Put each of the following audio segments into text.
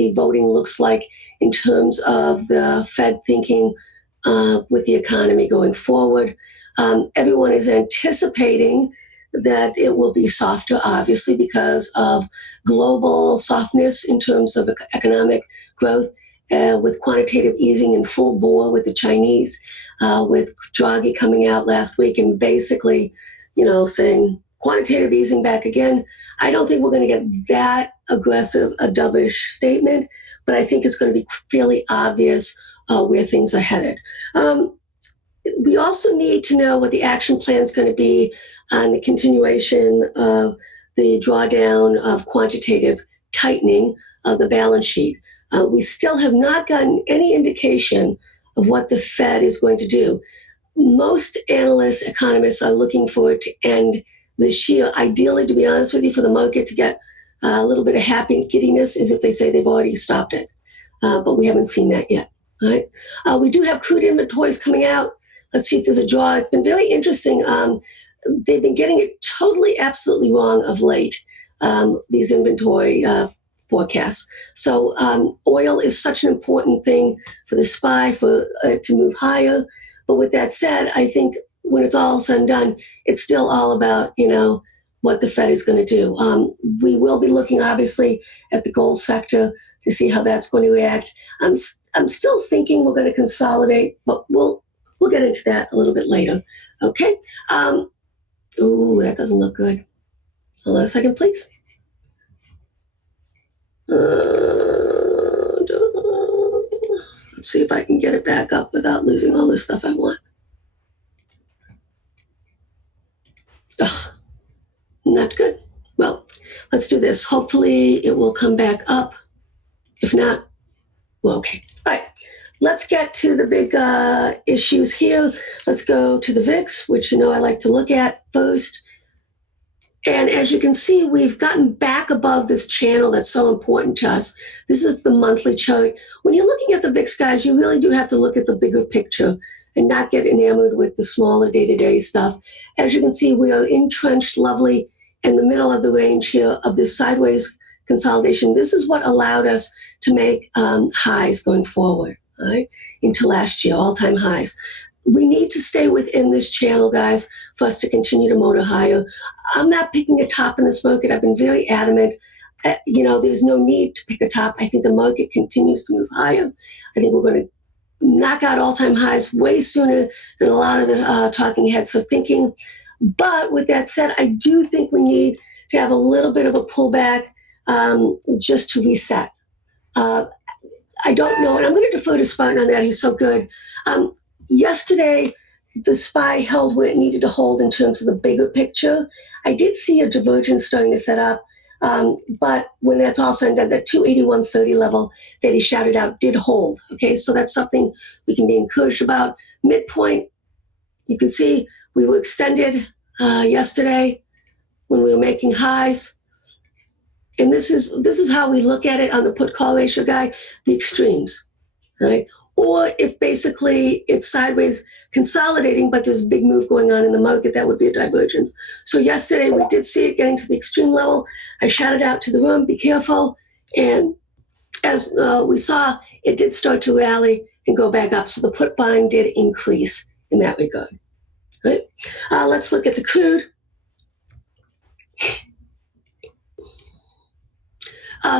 the voting looks like in terms of the Fed thinking with the economy going forward. Everyone is anticipating that it will be softer, obviously, because of global softness in terms of economic growth, with quantitative easing in full bore with the Chinese, with Draghi coming out last week and basically, saying quantitative easing back again. I don't think we're going to get that aggressive, a dovish statement, but I think it's going to be fairly obvious where things are headed. We also need to know what the action plan is going to be on the continuation of the drawdown of quantitative tightening of the balance sheet. We still have not gotten any indication of what the Fed is going to do. Most analysts, economists are looking for it to end this year. Ideally, to be honest with you, for the market to get a little bit of happy giddiness is if they say they've already stopped it. But we haven't seen that yet. Right? We do have crude inventories coming out. Let's see if there's a draw. It's been very interesting. They've been getting it totally, absolutely wrong of late, these inventory forecasts. So oil is such an important thing for the SPY to move higher. But with that said, I think when it's all said and done, it's still all about, what the Fed is going to do. We will be looking, obviously, at the gold sector to see how that's going to react. I'm still thinking we're going to consolidate, but we'll get into that a little bit later. Okay. Ooh, that doesn't look good. Hold on a second, please. Let's see if I can get it back up without losing all this stuff I want. Ugh, not good. Well, let's do this. Hopefully it will come back up. If not, well, okay. All right. Let's get to the big issues here. Let's go to the VIX, which I like to look at first. And as you can see, we've gotten back above this channel that's so important to us. This is the monthly chart. When you're looking at the VIX, guys, you really do have to look at the bigger picture and not get enamored with the smaller day-to-day stuff. As you can see, we are entrenched lovely in the middle of the range here of this sideways consolidation. This is what allowed us to make highs going forward. Right, into last year, all-time highs. We need to stay within this channel, guys, for us to continue to motor higher. I'm not picking a top in this market. I've been very adamant. There's no need to pick a top. I think the market continues to move higher. I think we're going to knock out all-time highs way sooner than a lot of the talking heads are thinking. But with that said, I do think we need to have a little bit of a pullback just to reset. I don't know, and I'm going to defer to Spartan on that. He's so good. Yesterday, the SPY held where it needed to hold in terms of the bigger picture. I did see a divergence starting to set up, but when that's all said and done, that 281.30 level that he shouted out did hold. Okay, so that's something we can be encouraged about. Midpoint, you can see we were extended yesterday when we were making highs. And this is how we look at it on the put-call ratio guide, the extremes, right? Or if basically it's sideways consolidating, but there's a big move going on in the market, that would be a divergence. So yesterday we did see it getting to the extreme level. I shouted out to the room, be careful. And as we saw, it did start to rally and go back up. So the put buying did increase in that regard. Right? Let's look at the crude.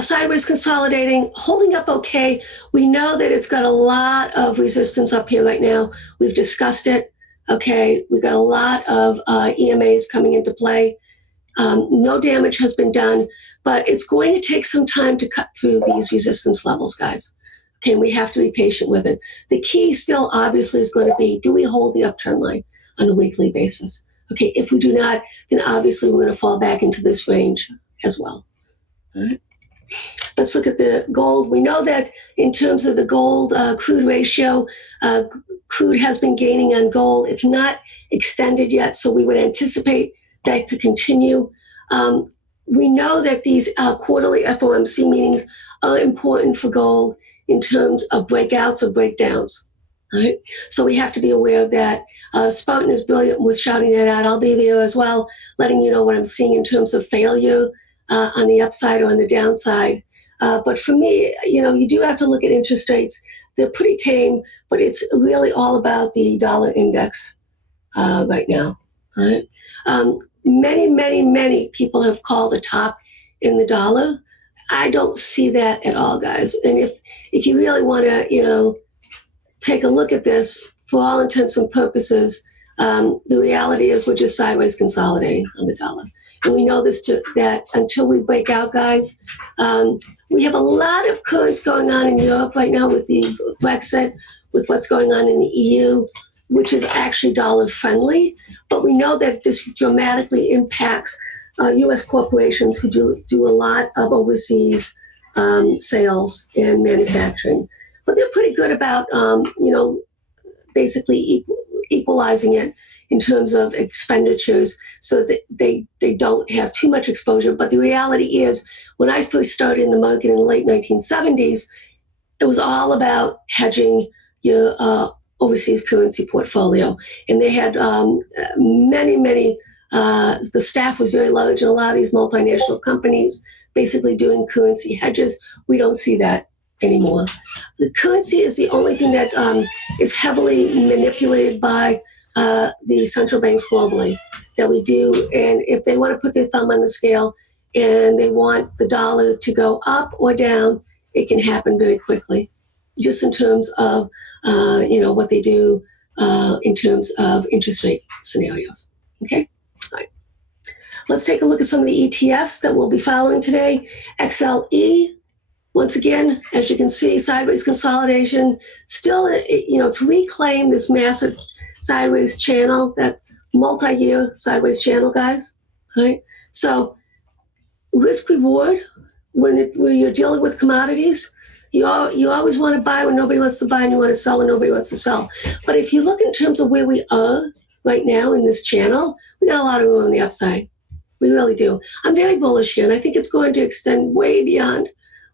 Sideways consolidating, holding up okay. We know that it's got a lot of resistance up here right now. We've discussed it. Okay, we've got a lot of EMAs coming into play. No damage has been done, but it's going to take some time to cut through these resistance levels, guys. Okay, we have to be patient with it. The key still obviously is going to be, do we hold the uptrend line on a weekly basis? Okay, if we do not, then obviously we're going to fall back into this range as well. All right. Let's look at the gold. We know that in terms of the gold crude ratio, crude has been gaining on gold. It's not extended yet, so we would anticipate that to continue. We know that these quarterly FOMC meetings are important for gold in terms of breakouts or breakdowns. Right? So we have to be aware of that. Spartan is brilliant with shouting that out. I'll be there as well, letting you know what I'm seeing in terms of failure on the upside or on the downside. But for me, you do have to look at interest rates. They're pretty tame, but it's really all about the dollar index right now. Right? Many people have called a top in the dollar. I don't see that at all, guys. And if you really want to, take a look at this, for all intents and purposes, the reality is we're just sideways consolidating on the dollar. And we know this that until we break out, guys, we have a lot of currents going on in Europe right now with the Brexit, with what's going on in the EU, which is actually dollar friendly. But we know that this dramatically impacts U.S. corporations who do a lot of overseas sales and manufacturing. But they're pretty good about, basically equalizing it in terms of expenditures so that they don't have too much exposure. But the reality is, when I first started in the market in the late 1970s, it was all about hedging your overseas currency portfolio. And they had many, the staff was very large, and a lot of these multinational companies basically doing currency hedges. We don't see that anymore. The currency is the only thing that is heavily manipulated by the central banks globally that we do. And if they want to put their thumb on the scale and they want the dollar to go up or down, it can happen very quickly, just in terms of what they do in terms of interest rate scenarios. Okay, all right. Let's take a look at some of the ETFs that we'll be following today. XLE. Once again, as you can see, sideways consolidation, still, to reclaim this massive sideways channel, that multi-year sideways channel, guys, right? So risk reward, when you're dealing with commodities, you always want to buy when nobody wants to buy, and you want to sell when nobody wants to sell. But if you look in terms of where we are right now in this channel, we got a lot of room on the upside. We really do. I'm very bullish here, and I think it's going to extend way beyond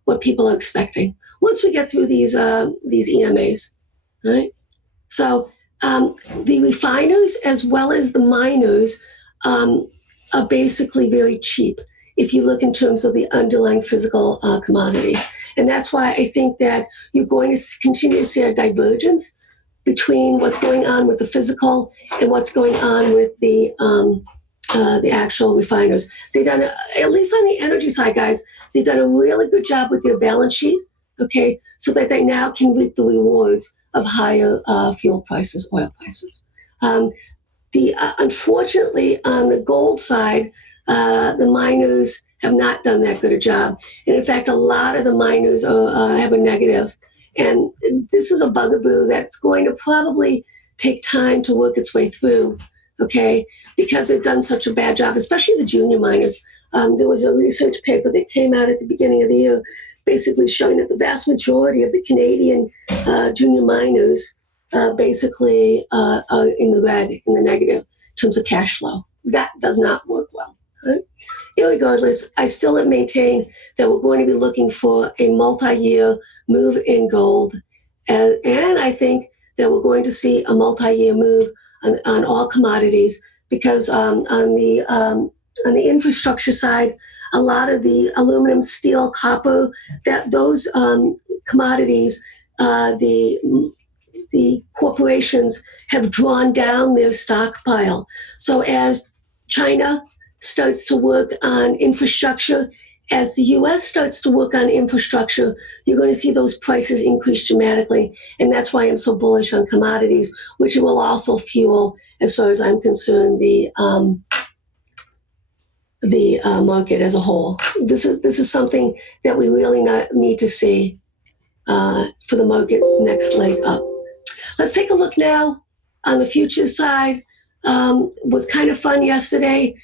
what people are expecting once we get through these EMAs, right? So the refiners as well as the miners are basically very cheap if you look in terms of the underlying physical commodity. And that's why I think that you're going to continue to see a divergence between what's going on with the physical and what's going on with the actual refiners. They've done, at least on the energy side, guys, they've done a really good job with their balance sheet, okay, so that they now can reap the rewards of higher fuel prices, oil prices. Unfortunately, on the gold side, the miners have not done that good a job. And in fact, a lot of the miners have a negative. And this is a bugaboo that's going to probably take time to work its way through, okay, because they've done such a bad job, especially the junior miners. There was a research paper that came out at the beginning of the year basically showing that the vast majority of the Canadian junior miners basically are in the red, in the negative, in terms of cash flow. That does not work well. Right? Irregardless, I still maintain that we're going to be looking for a multi-year move in gold. And I think that we're going to see a multi-year move on all commodities, because on the infrastructure side, a lot of the aluminum, steel, copper, that those commodities, the corporations have drawn down their stockpile. So as China starts to work on infrastructure, as the U.S. starts to work on infrastructure, you're going to see those prices increase dramatically. And that's why I'm so bullish on commodities, which will also fuel, as far as I'm concerned, the market as a whole. This is something that we really need to see for the market's next leg up. Let's take a look now on the futures side. Was kind of fun yesterday.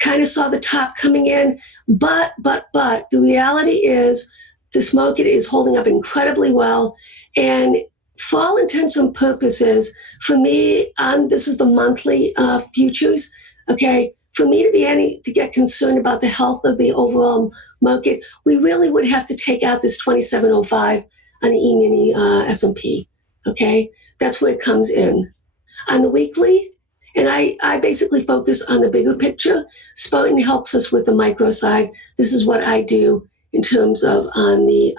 Kind of saw the top coming in, but the reality is this market is holding up incredibly well. And for all intents and purposes, for me, this is the monthly futures. Okay, for me to get concerned about the health of the overall market, we really would have to take out this 2705 on the E-mini S&P. Okay, that's where it comes in. On the weekly, and I basically focus on the bigger picture. Spartan helps us with the micro side. This is what I do in terms of on the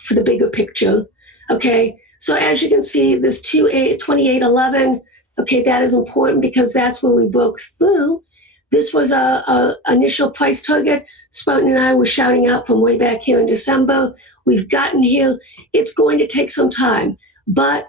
for the bigger picture. Okay, so as you can see, this 2811. Okay, that is important because that's where we broke through. This was a initial price target. Spartan and I were shouting out from way back here in December. We've gotten here. It's going to take some time, but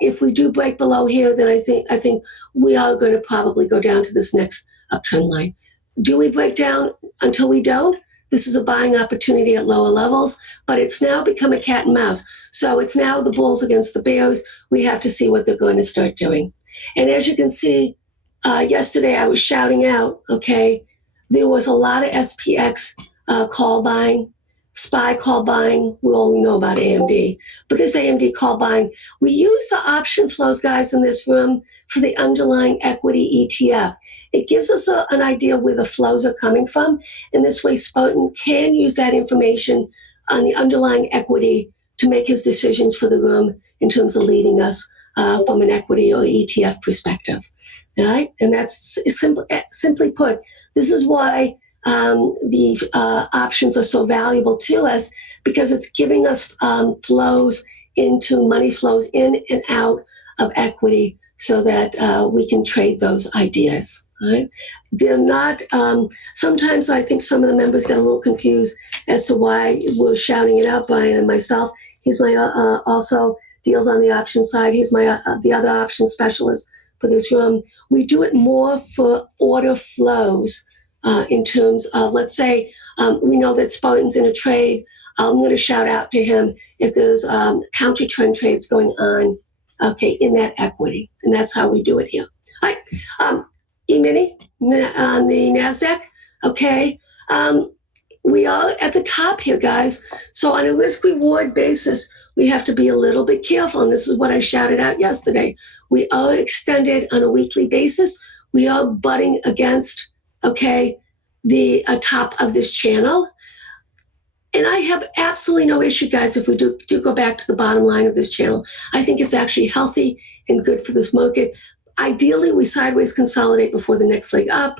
if we do break below here, then I think we are going to probably go down to this next uptrend line. Do we break down until we don't? This is a buying opportunity at lower levels, but it's now become a cat and mouse. So it's now the bulls against the bears. We have to see what they're going to start doing. And as you can see, yesterday I was shouting out, okay, there was a lot of SPX call buying, SPY call buying. We all know about AMD, but this AMD call buying, we use the option flows, guys, in this room for the underlying equity ETF. It gives us an idea where the flows are coming from. And this way, Spartan can use that information on the underlying equity to make his decisions for the room in terms of leading us from an equity or ETF perspective. All right? And that's simply put, this is why the options are so valuable to us, because it's giving us flows into money flows in and out of equity so that we can trade those ideas. Right? They're not, sometimes I think some of the members get a little confused as to why we're shouting it out, Brian and myself. He's my also deals on the option side. He's my the other option specialist for this room. We do it more for order flows in terms of, let's say, we know that Spartan's in a trade. I'm going to shout out to him if there's counter trend trades going on, okay, in that equity. And that's how we do it here. All right. E-mini on the NASDAQ, okay. We are at the top here, guys. So on a risk-reward basis, we have to be a little bit careful. And this is what I shouted out yesterday. We are extended on a weekly basis. We are butting against, okay, the top of this channel. And I have absolutely no issue, guys, if we do go back to the bottom line of this channel. I think it's actually healthy and good for this market. Ideally, we sideways consolidate before the next leg up.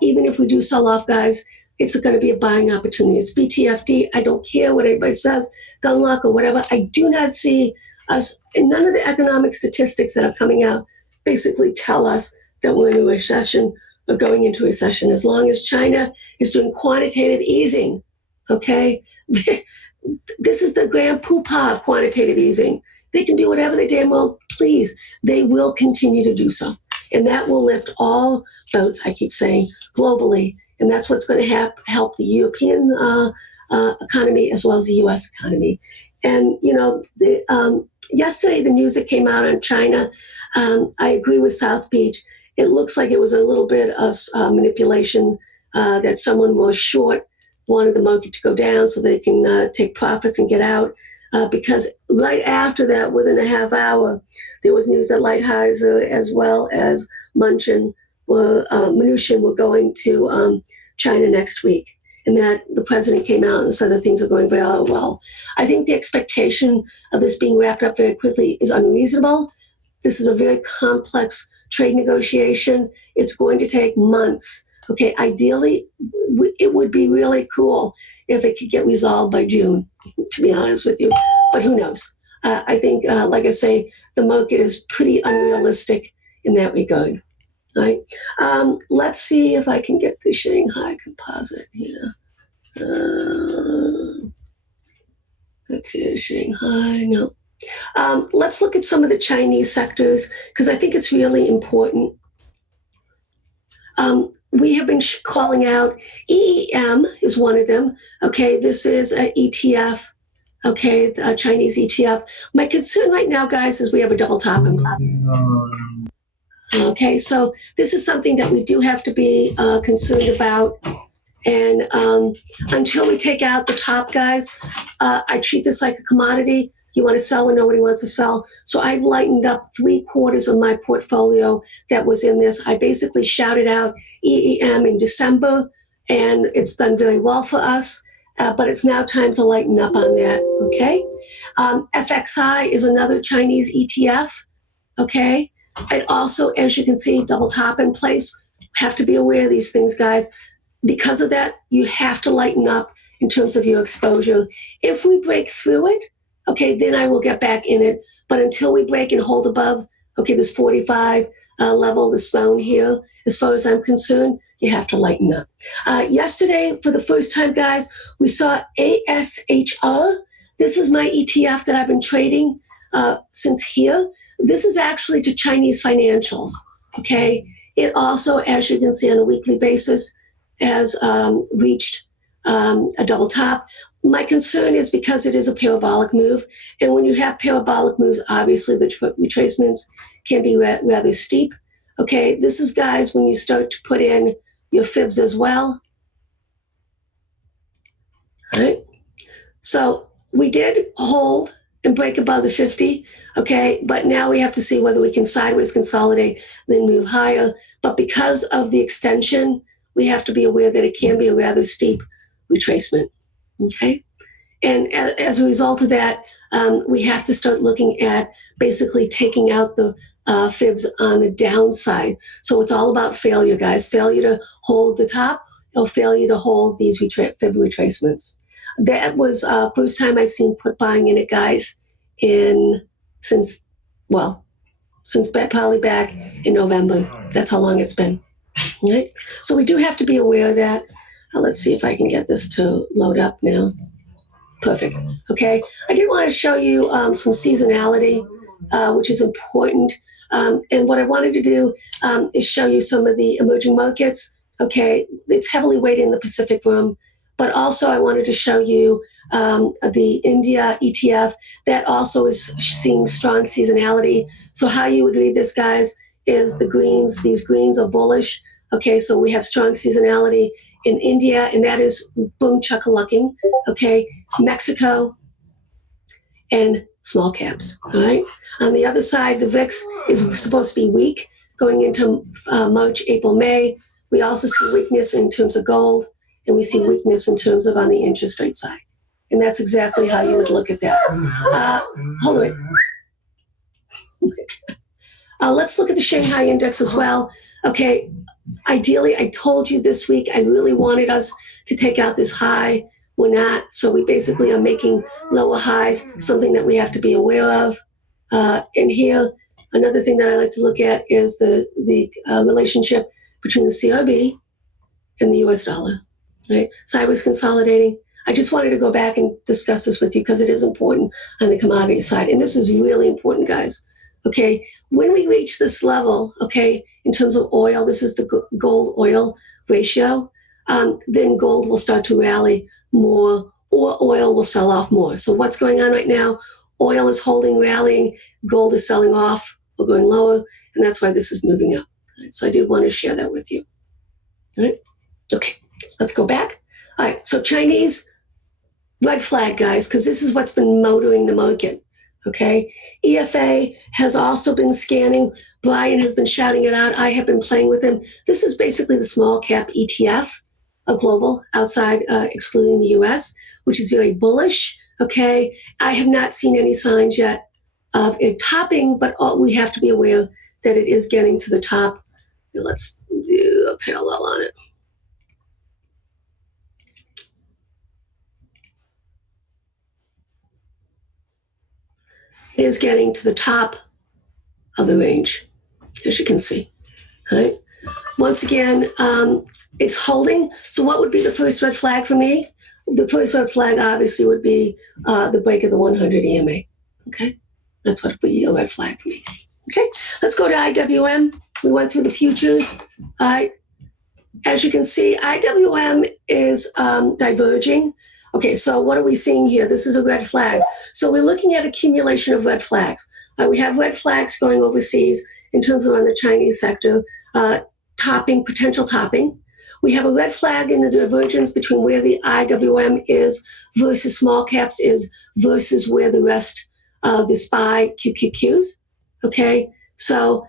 Even if we do sell off, guys, it's going to be a buying opportunity. It's BTFD. I don't care what anybody says, gun lock or whatever. I do not see us, and none of the economic statistics that are coming out basically tell us that we're in a recession or going into a recession. As long as China is doing quantitative easing, okay? This is the grand poobah of quantitative easing. They can do whatever they damn well please. They will continue to do so. And that will lift all boats, I keep saying, globally. And that's what's going to help the European economy as well as the U.S. economy. And, you know, yesterday the news that came out on China, I agree with South Beach. It looks like it was a little bit of manipulation that someone was short, wanted the market to go down so they can take profits and get out. Because right after that, within a half hour, there was news that Lighthizer as well as Mnuchin were going to China next week, and that the president came out and said that things are going very well. I think the expectation of this being wrapped up very quickly is unreasonable. This is a very complex trade negotiation. It's going to take months. Okay, ideally, it would be really cool if it could get resolved by June, to be honest with you. But who knows? I think, like I say, the market is pretty unrealistic in that regard. Right? Let's see if I can get the Shanghai Composite here. Let's see, Shanghai, no. Let's look at some of the Chinese sectors, because I think it's really important. We have been calling out EEM is one of them. Okay, this is an ETF. Okay, a Chinese ETF. My concern right now, guys, is we have a double top and okay, so this is something that we do have to be concerned about. And until we take out the top, guys, I treat this like a commodity. You want to sell when nobody wants to sell. So I've lightened up 3/4 of my portfolio that was in this. I basically shouted out EEM in December, and it's done very well for us. But it's now time to lighten up on that, okay? FXI is another Chinese ETF, okay? And also, as you can see, double top in place. Have to be aware of these things, guys. because of that, you have to lighten up in terms of your exposure. If we break through it, okay, then I will get back in it. But until we break and hold above, okay, this 45 level, this zone here, as far as I'm concerned, you have to lighten up. Yesterday, for the first time, guys, we saw ASHR. This is my ETF that I've been trading since here. This is actually to Chinese financials, okay? It also, as you can see on a weekly basis, has reached a double top. My concern is because it is a parabolic move, and when you have parabolic moves, obviously the retracements can be rather steep. Okay, this is, guys, when you start to put in your fibs as well. All right, so we did hold and break above the 50, okay, but now we have to see whether we can sideways consolidate, then move higher. But because of the extension, we have to be aware that it can be a rather steep retracement, okay? And as a result of that, we have to start looking at basically taking out the fibs on the downside. So it's all about failure, guys. Failure to hold the top or failure to hold these fib retracements. That was first time I've seen put buying in it, guys, since probably back in November. That's how long it's been. Right? So we do have to be aware of that. Let's see if I can get this to load up now. Perfect. Okay. I did want to show you some seasonality, which is important. And what I wanted to do is show you some of the emerging markets. Okay. It's heavily weighted in the Pacific Rim, but also I wanted to show you the India ETF that also is seeing strong seasonality. So how you would read this, guys, is the greens. These greens are bullish. Okay. So we have strong seasonality in India, and that is boom chuckalucking. Okay. Mexico, and small caps. All right. On the other side, the VIX is supposed to be weak going into March, April, May. We also see weakness in terms of gold, and we see weakness in terms of on the interest rate side. And that's exactly how you would look at that. Hold on. Let's look at the Shanghai index as well. Okay. Ideally, I told you this week, I really wanted us to take out this high. We're not. So we basically are making lower highs, something that we have to be aware of. And here, another thing that I like to look at is the relationship between the CRB and the US dollar, right? Sideways consolidating. I just wanted to go back and discuss this with you because it is important on the commodity side. And this is really important, guys. Okay, when we reach this level, okay, in terms of oil, this is the gold oil ratio, then gold will start to rally more, or oil will sell off more. So what's going on right now? Oil is holding, rallying, gold is selling off or going lower, and that's why this is moving up. Right, so I did want to share that with you. All right? Okay, let's go back. All right, so Chinese, red flag, guys, because this is what's been motoring the market. Okay, EFA has also been scanning. Brian has been shouting it out. I have been playing with him. This is basically the small cap ETF, a global outside, excluding the US, which is very bullish. Okay, I have not seen any signs yet of it topping, but we have to be aware that it is getting to the top. Let's do a parallel on it. It is getting to the top of the range, as you can see. All right. Once again, it's holding. So what would be the first red flag for me? The first red flag obviously would be the break of the 100 EMA. Okay, that's what would be a red flag for me. Okay, let's go to IWM. We went through the futures. All right. As you can see, IWM is diverging. Okay, so what are we seeing here? This is a red flag. So we're looking at accumulation of red flags. We have red flags going overseas in terms of on the Chinese sector, topping, potential topping. We have a red flag in the divergence between where the IWM is versus small caps is versus where the rest of the SPY QQQs. Okay, so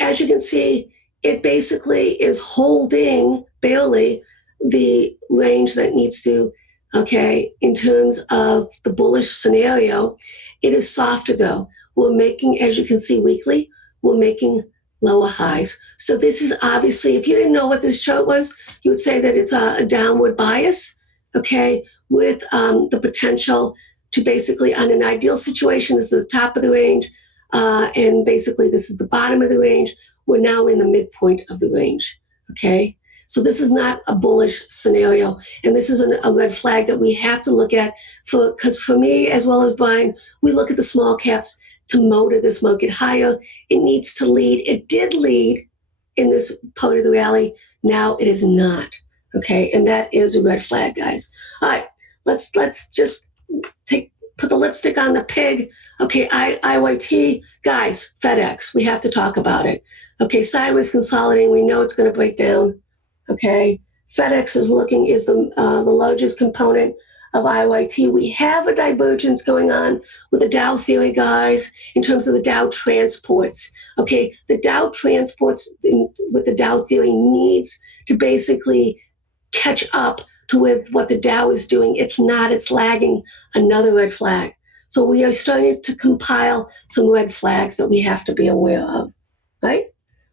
as you can see, it basically is holding barely the range that needs to, okay, in terms of the bullish scenario. It is softer though. We're making, as you can see weekly, we're making lower highs. So this is obviously, if you didn't know what this chart was, you would say that it's a downward bias, okay, with the potential to basically, on an ideal situation, this is the top of the range, and basically this is the bottom of the range. We're now in the midpoint of the range, okay? So this is not a bullish scenario, and this is a red flag that we have to look at, because for me, as well as Brian, we look at the small caps to motor this market higher. It needs to lead. It did lead in this part of the rally. Now it is not, okay? And that is a red flag, guys. All right, let's just put the lipstick on the pig. Okay, IYT, guys, FedEx, we have to talk about it. Okay, sideways consolidating, we know it's going to break down. Okay, FedEx is the largest component of IYT. We have a divergence going on with the Dow theory, guys, in terms of the Dow transports. Okay, the Dow transports with the Dow theory needs to basically catch up to with what the Dow is doing. It's not, it's lagging. Another red flag. So we are starting to compile some red flags that we have to be aware of, right?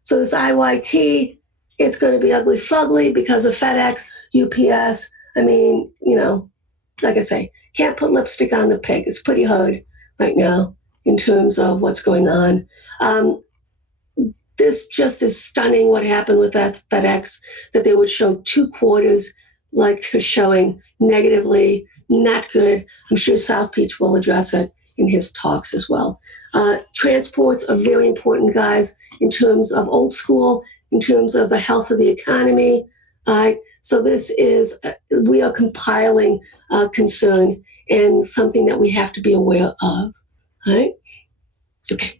So this IYT, it's going to be ugly fugly because of FedEx, UPS. I mean, like I say, can't put lipstick on the pig. It's pretty hard right now in terms of what's going on. This just is stunning what happened with that FedEx, that they would show 2 quarters like they're showing negatively. Not good. I'm sure South Beach will address it in his talks as well. Transports are very important, guys, in terms of old school, in terms of the health of the economy. So this is, we are compiling concern and something that we have to be aware of. Right? Okay.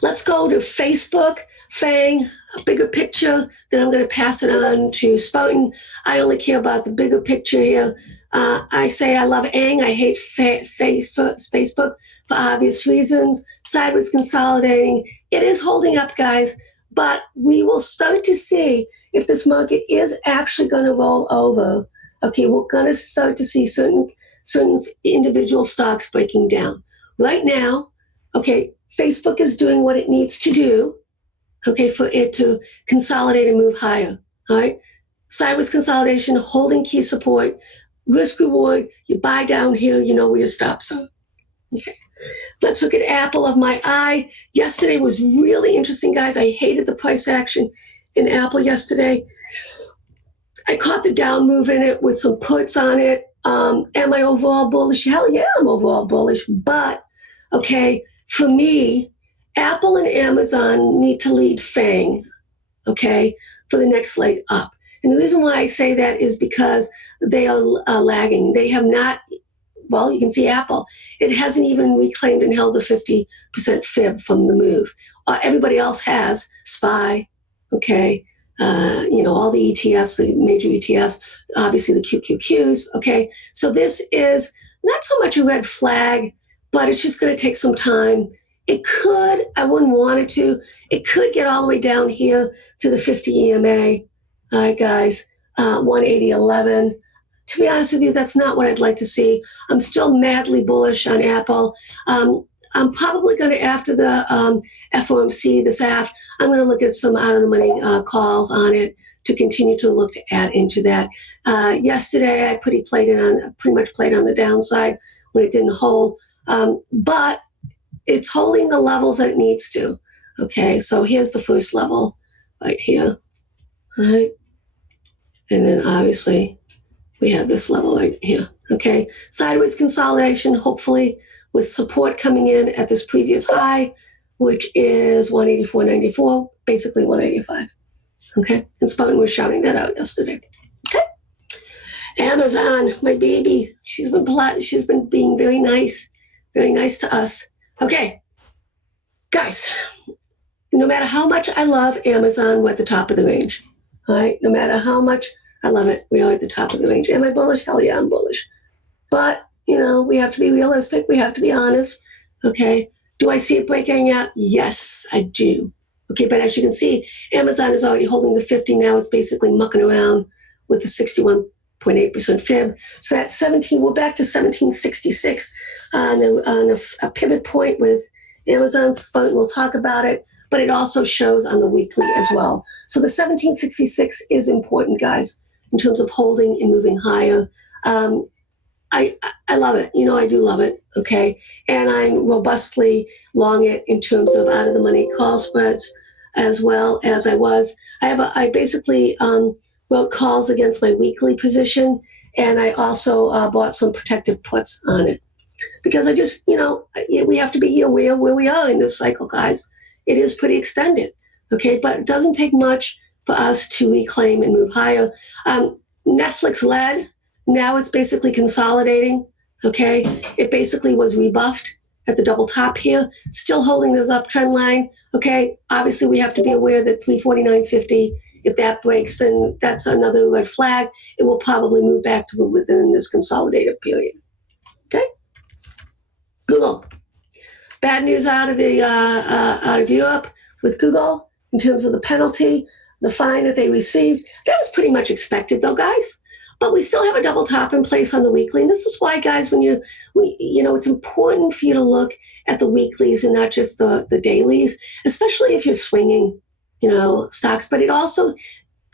Let's go to Facebook, Fang, a bigger picture. Then I'm going to pass it on to Spartan. I only care about the bigger picture here. I say I love Ang. I hate Facebook for obvious reasons. Sideways consolidating. It is holding up, guys, but we will start to see if this market is actually going to roll over. Okay, we're going to start to see certain individual stocks breaking down. Right now, okay, Facebook is doing what it needs to do, okay, for it to consolidate and move higher, all right? Sideways consolidation, holding key support, risk reward, you buy down here, you know where your stops are. Okay, let's look at Apple of my eye. Yesterday was really interesting, guys. I hated the price action in Apple yesterday. I caught the down move in it with some puts on it. Am I overall bullish? Hell yeah, I'm overall bullish. But, okay, for me, Apple and Amazon need to lead FANG, okay, for the next leg up. And the reason why I say that is because they are lagging. They have not, well, you can see Apple. It hasn't even reclaimed and held a 50% fib from the move. Everybody else has, SPY, okay, all the ETFs, the major ETFs, obviously the QQQs, okay. So this is not so much a red flag, but it's just going to take some time. It could, I wouldn't want it to, it could get all the way down here to the 50 EMA. All right, guys, 180.11. To be honest with you, that's not what I'd like to see. I'm still madly bullish on Apple. I'm probably going to, after the FOMC this afternoon, I'm going to look at some out-of-the-money calls on it to continue to look to add into that. Yesterday, I pretty much played on the downside when it didn't hold. But it's holding the levels that it needs to. Okay, so here's the first level right here. All right. And then obviously we have this level right here. Okay, sideways consolidation, hopefully with support coming in at this previous high, which is 184.94, basically 185. Okay, and Spartan was shouting that out yesterday. Okay, Amazon, my baby, she's been being very nice to us. Okay, guys, no matter how much I love Amazon, we're at the top of the range. All right, no matter how much I love it, we are at the top of the range. Am I bullish? Hell yeah, I'm bullish. But, we have to be realistic. We have to be honest. Okay, do I see it breaking out? Yes, I do. Okay, but as you can see, Amazon is already holding the 50 now. It's basically mucking around with the 61.8% fib. So that's 17, we're back to 1766 on a pivot point with Amazon. Spartan, we'll talk about it. but it also shows on the weekly as well. So the 1766 is important, guys, in terms of holding and moving higher. I love it. I do love it. Okay. And I'm robustly long it in terms of out of the money call spreads as well as I basically wrote calls against my weekly position. And I also bought some protective puts on it because I just, we have to be aware where we are in this cycle, guys. It is pretty extended. Okay. But it doesn't take much for us to reclaim and move higher. Netflix led. Now it's basically consolidating, okay? It basically was rebuffed at the double top here, still holding this uptrend line, okay? Obviously, we have to be aware that 349.50, if that breaks, then that's another red flag. It will probably move back to within this consolidative period, okay? Google. Bad news out of Europe with Google in terms of the penalty, the fine that they received. That was pretty much expected, though, guys. But we still have a double top in place on the weekly. And this is why, guys, when it's important for you to look at the weeklies and not just the dailies, especially if you're swinging, stocks. But it also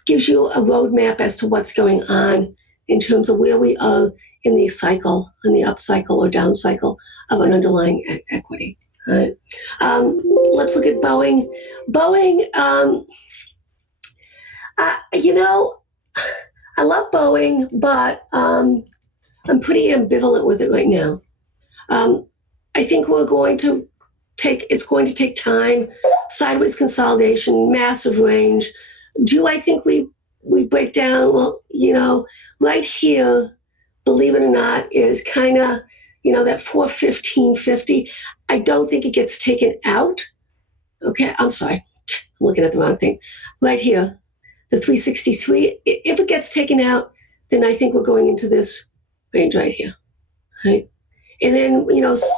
gives you a roadmap as to what's going on in terms of where we are in the cycle, in the up cycle or down cycle of an underlying equity. Right? Let's look at Boeing. Boeing, I love Boeing, but I'm pretty ambivalent with it right now. I think it's going to take time, sideways consolidation, massive range. Do I think we break down? Well, right here, believe it or not, is kind of, that 415.50. I don't think it gets taken out. Okay, I'm sorry. I'm looking at the wrong thing. Right here. The 363, if it gets taken out, then I think we're going into this range right here, right? And then,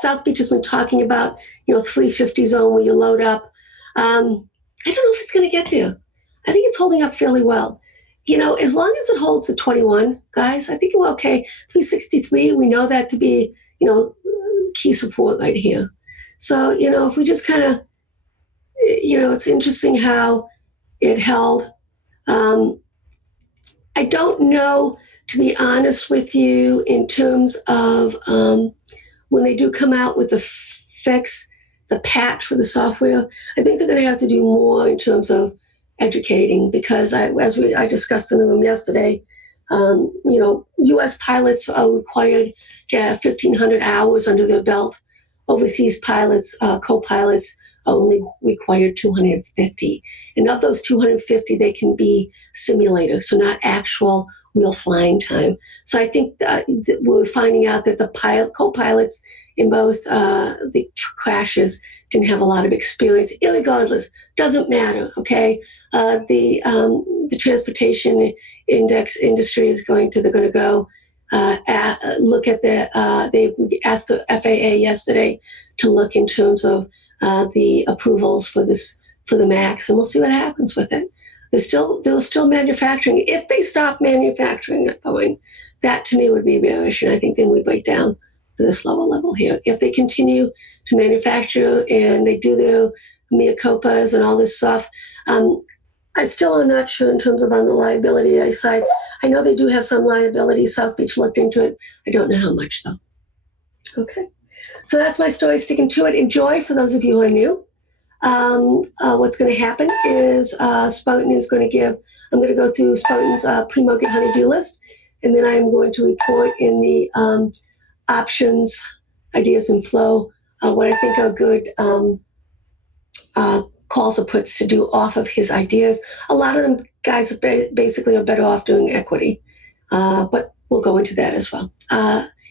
South Beach has been talking about, 350 zone where you load up. I don't know if it's going to get there. I think it's holding up fairly well. As long as it holds the 21, guys, I think we're okay. 363, we know that to be, key support right here. So, if we just kind of, it's interesting how it held. I don't know, to be honest with you, in terms of when they do come out with the fix, the patch for the software, I think they're going to have to do more in terms of educating because as I discussed in the room yesterday, U.S. pilots are required to have 1,500 hours under their belt. Overseas pilots, co-pilots, are only required 250. And of those 250, they can be simulator, so not actual real flying time. So I think that we're finding out that the co-pilots in both the crashes didn't have a lot of experience. Irregardless, doesn't matter, okay? The transportation industry is they're going to go look at they asked the FAA yesterday to look in terms of the approvals for the MAX, and we'll see what happens with it. They're still manufacturing. If they stop manufacturing at Boeing, that to me would be bearish, and I think then we break down to this lower level here. If they continue to manufacture and they do their mea culpas and all this stuff, I still am not sure in terms of on the liability side. I know they do have some liability. South Beach looked into it. I don't know how much though. Okay. So that's my story, sticking to it. Enjoy for those of you who are new. What's going to happen is Spartan is going to I'm going to go through Spartan's pre-market honey-do list, and then I'm going to report in the options, ideas, and flow what I think are good calls or puts to do off of his ideas. A lot of them guys basically are better off doing equity, but we'll go into that as well.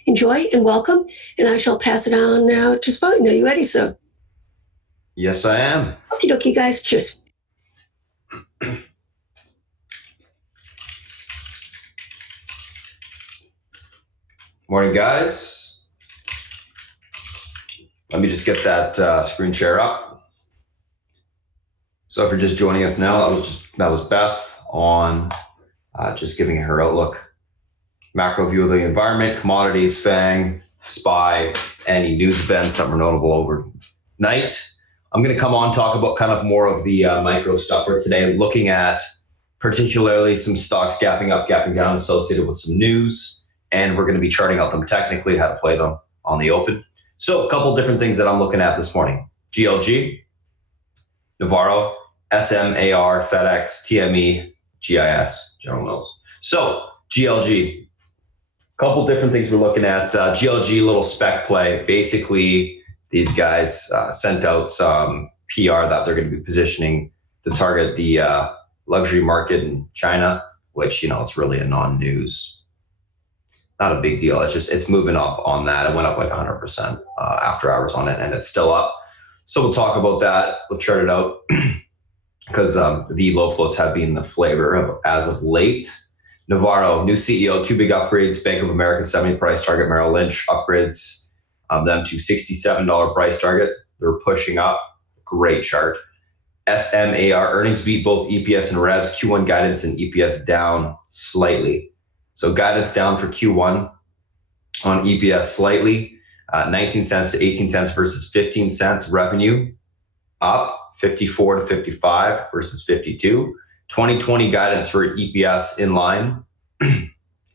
Enjoy and welcome, and I shall pass it on now to Spartan. Are you ready, sir? Yes, I am. Okie dokie, guys. Cheers. Morning, guys. Let me just get that screen share up. So if you're just joining us now, that was Beth on just giving her outlook. Macro view of the environment, commodities, FANG, SPY, any news events that were notable overnight. I'm going to come on, talk about kind of more of the micro stuff for today, looking at particularly some stocks gapping up, gapping down associated with some news. And we're going to be charting out them technically, how to play them on the open. So a couple different things that I'm looking at this morning. GLG, Navarro, SMAR, FedEx, TME, GIS, General Mills. So GLG, couple different things we're looking at. GLG, little spec play. Basically, these guys sent out some PR that they're going to be positioning to target the luxury market in China, which, it's really a non-news, not a big deal. It's moving up on that. It went up like 100% after hours on it, and it's still up. So we'll talk about that. We'll chart it out because the low floats have been the flavor of as of late. Navarro, new CEO, 2 big upgrades. Bank of America, 70 price target. Merrill Lynch upgrades them to $67 price target. They're pushing up. Great chart. SMAR, earnings beat both EPS and revs. Q1 guidance and EPS down slightly. So guidance down for Q1 on EPS slightly. 19 cents to 18 cents versus 15 cents. Revenue up 54 to 55 versus 52. 2020 guidance for EPS in line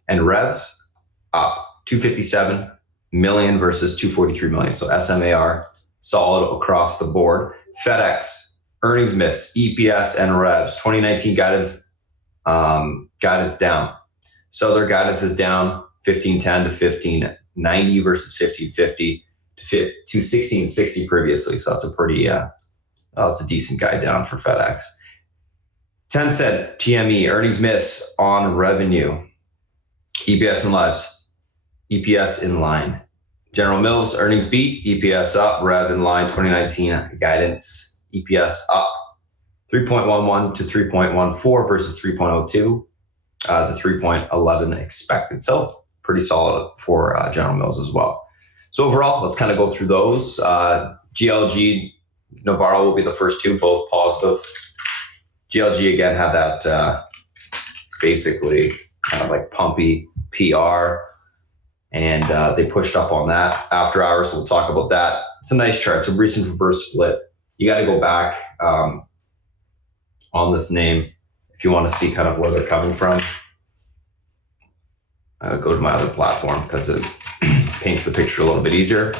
and revs up 257 million versus 243 million. So SMAR solid across the board. FedEx earnings miss, EPS and revs. 2019 guidance down. So their guidance is down 1510 to 1590 versus 1550 to 1660 previously. So that's a pretty that's a decent guide down for FedEx. 10-cent TME earnings miss on revenue. EPS and lives. EPS in line. General Mills earnings beat. EPS up. Rev in line. 2019 guidance. EPS up 3.11 to 3.14 versus 3.02. The 3.11 expected. So pretty solid for General Mills as well. So overall, let's kind of go through those. GLG, Navarro will be the first two, both positive. GLG again had that basically kind of like pumpy PR, and they pushed up on that after hours. So we'll talk about that. It's a nice chart. It's a recent reverse split. You got to go back on this name if you want to see kind of where they're coming from. Go to my other platform because it paints the picture a little bit easier.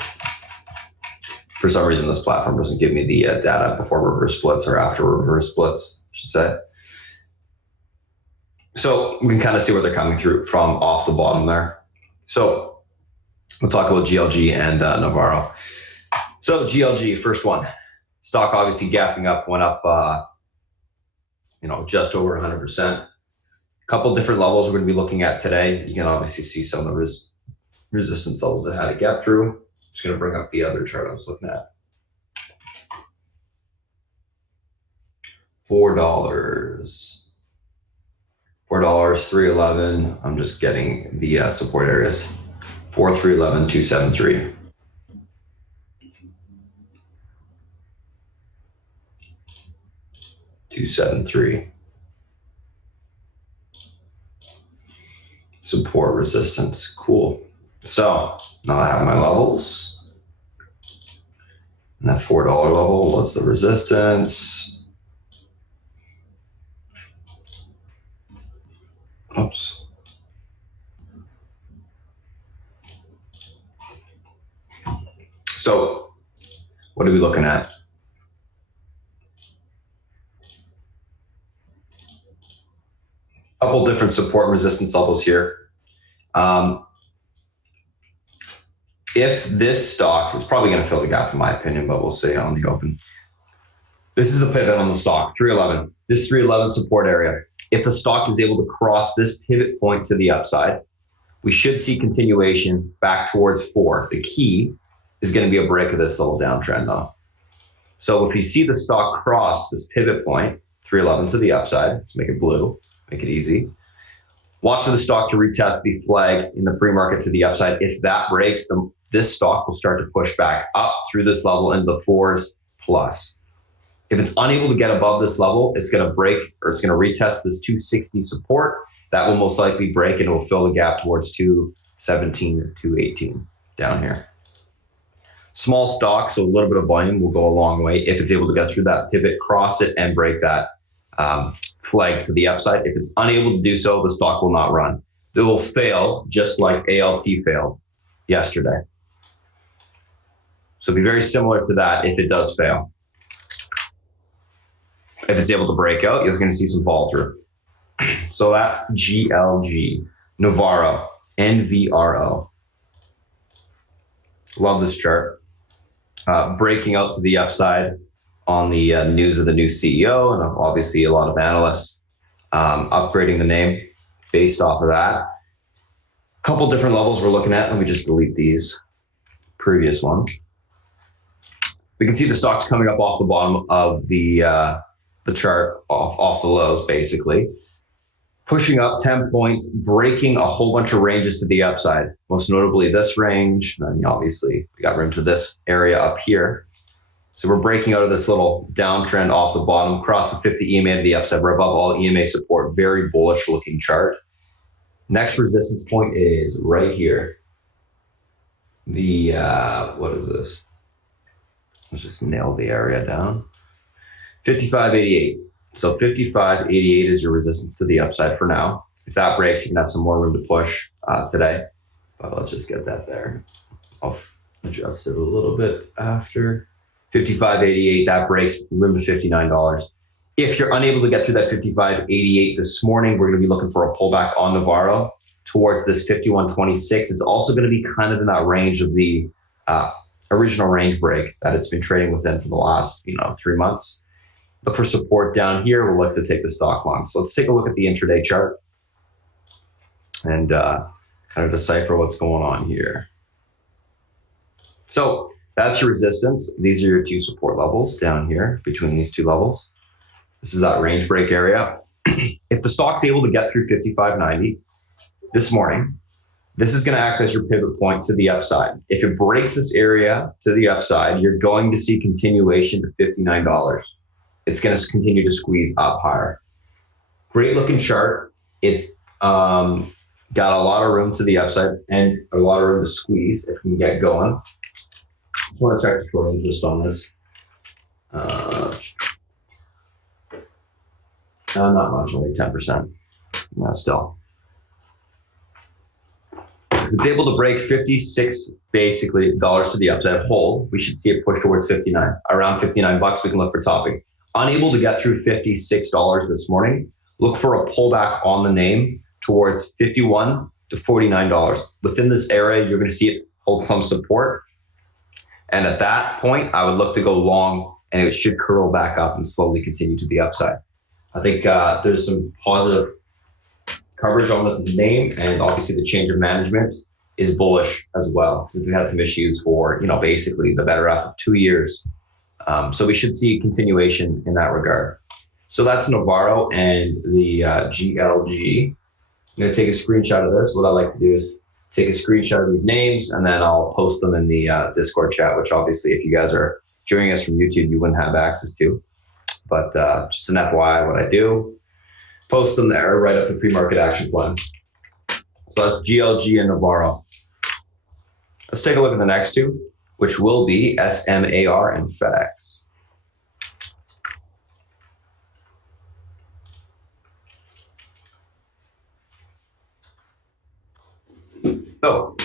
For some reason, this platform doesn't give me the data before reverse splits or after reverse splits, I should say. So we can kind of see where they're coming through from off the bottom there. So we'll talk about GLG and Navarro. So GLG, first one. Stock obviously gapping up, went up, just over 100%. A couple different levels we're going to be looking at today. You can obviously see some of the resistance levels that had to get through. Just going to bring up the other chart I was looking at. $4, $3.11. I'm just getting the support areas. 4, 3.11, 273. $273. Support resistance. Cool. So now I have my levels. And that $4 level was the resistance. Oops. So what are we looking at? A couple different support and resistance levels here. If this stock, it's probably going to fill the gap in my opinion, but we'll see on the open. This is a pivot on the stock, 311. This 311 support area. If the stock is able to cross this pivot point to the upside, we should see continuation back towards 4. The key is going to be a break of this little downtrend though. So if you see the stock cross this pivot point, 311 to the upside, let's make it blue, make it easy. Watch for the stock to retest the flag in the pre-market to the upside. If that breaks, this stock will start to push back up through this level into the 4s plus. If it's unable to get above this level, it's going to break or it's going to retest this 260 support. That will most likely break and it will fill the gap towards 217 or 218 down here. Small stock, so a little bit of volume will go a long way if it's able to get through that pivot, cross it, and break that flag to the upside. If it's unable to do so, the stock will not run. It will fail just like ALT failed yesterday. So it'll be very similar to that if it does fail. If it's able to break out, you're going to see some fall through. So that's GLG, Navarro, NVRO. Love this chart. Breaking out to the upside on the news of the new CEO, and obviously a lot of analysts upgrading the name based off of that. A couple different levels we're looking at. Let me just delete these previous ones. We can see the stocks coming up off the bottom of the chart, off the lows, basically. Pushing up 10 points, breaking a whole bunch of ranges to the upside, most notably this range. And obviously, we got room to this area up here. So we're breaking out of this little downtrend off the bottom, across the 50 EMA to the upside. We're above all EMA support, very bullish looking chart. Next resistance point is right here. The, what is this? Let's just nail the area down. 55.88. So 55.88 is your resistance to the upside for now. If that breaks, you can have some more room to push today. But let's just get that there. I'll adjust it a little bit after. 55.88, that breaks, room to $59. If you're unable to get through that 55.88 this morning, we're going to be looking for a pullback on Navarro towards this 51.26. It's also going to be kind of in that range of the original range break that it's been trading within for the last 3 months. Look for support down here. We'll look to take the stock long. So let's take a look at the intraday chart and kind of decipher what's going on here. So that's your resistance. These are your two support levels down here between these two levels. This is that range break area. If the stock's able to get through 55.90 this morning, this is going to act as your pivot point to the upside. If it breaks this area to the upside, you're going to see continuation to $59. It's going to continue to squeeze up higher. Great looking chart. It's got a lot of room to the upside and a lot of room to squeeze if we can get going. Just want to check the short interest on this. Not much, only 10%. Still. If it's able to break 56 basically dollars to the upside, hold, we should see it push towards 59. Around 59 bucks, we can look for topping. Unable to get through $56 this morning, look for a pullback on the name towards $51 to $49. Within this area, you're going to see it hold some support. And at that point, I would look to go long, and it should curl back up and slowly continue to the upside. I think there's some positive coverage on the name, and obviously the change of management is bullish as well, since we had some issues for, basically the better half of 2 years. So we should see a continuation in that regard. So that's Navarro and the GLG. I'm going to take a screenshot of this. What I like to do is take a screenshot of these names, and then I'll post them in the Discord chat, which obviously if you guys are joining us from YouTube, you wouldn't have access to. But just an FYI, what I do, post them there right up the pre-market action plan. So that's GLG and Navarro. Let's take a look at the next two, which will be SMAR and FedEx. So,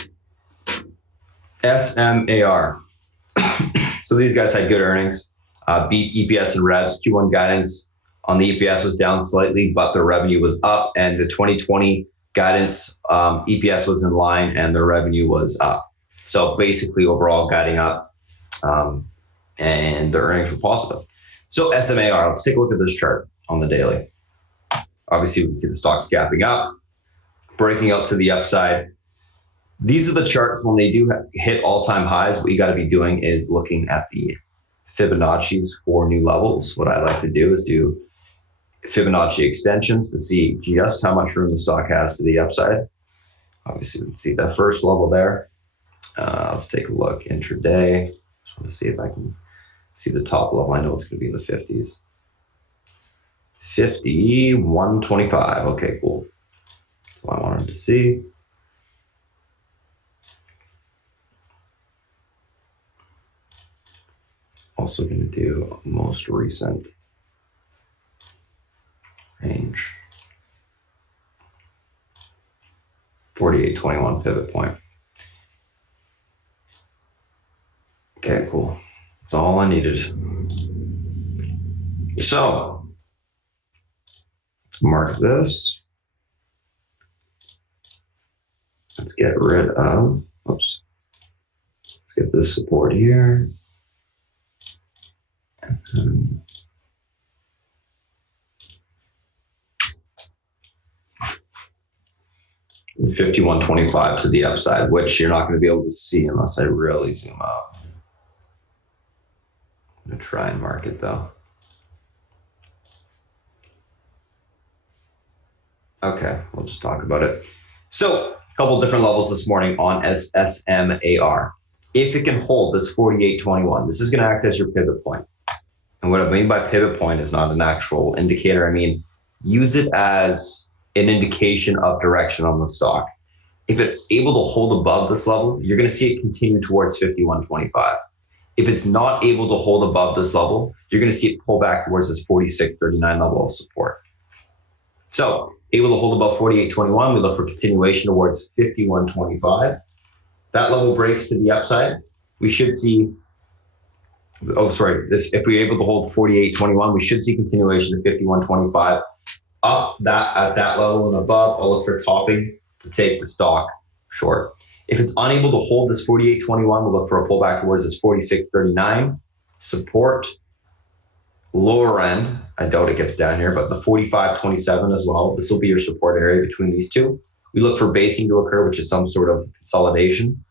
SMAR. So these guys had good earnings, beat EPS and revs. Q1 guidance on the EPS was down slightly, but the revenue was up, and the 2020 guidance EPS was in line and the revenue was up. So basically overall guiding up, and the earnings were positive. So SMAR, let's take a look at this chart on the daily. Obviously we can see the stock's gapping up, breaking out to the upside. These are the charts when they do hit all-time highs. What you got to be doing is looking at the Fibonacci's for new levels. What I like to do is do Fibonacci extensions to see just how much room the stock has to the upside. Obviously, we can see that first level there. Let's take a look intraday. Just want to see if I can see the top level. I know it's going to be in the 50s. 51.25. Okay, cool. That's what I wanted to see. Also going to do most recent range. 48.21 pivot point. Okay, cool. That's all I needed. So, mark this. Let's get rid of, oops. Let's get this support here. And 51.25 to the upside, which you're not going to be able to see unless I really zoom out. I'm going to try and mark it though. Okay, we'll just talk about it. So, a couple different levels this morning on SMAR. If it can hold this 48.21, this is going to act as your pivot point. And what I mean by pivot point is not an actual indicator. I mean, use it as an indication of direction on the stock. If it's able to hold above this level, you're going to see it continue towards 51.25. If it's not able to hold above this level, you're going to see it pull back towards this 46.39 level of support. So, able to hold above 48.21, we look for continuation towards 51.25. That level breaks to the upside. We should see, if we're able to hold 48.21, we should see continuation to 51.25. Up that at that level and above, I'll look for topping to take the stock short. If it's unable to hold this 48.21, we'll look for a pullback towards this 46.39 support. Lower end, I doubt it gets down here, but the 45.27 as well. This will be your support area between these two. We look for basing to occur, which is some sort of consolidation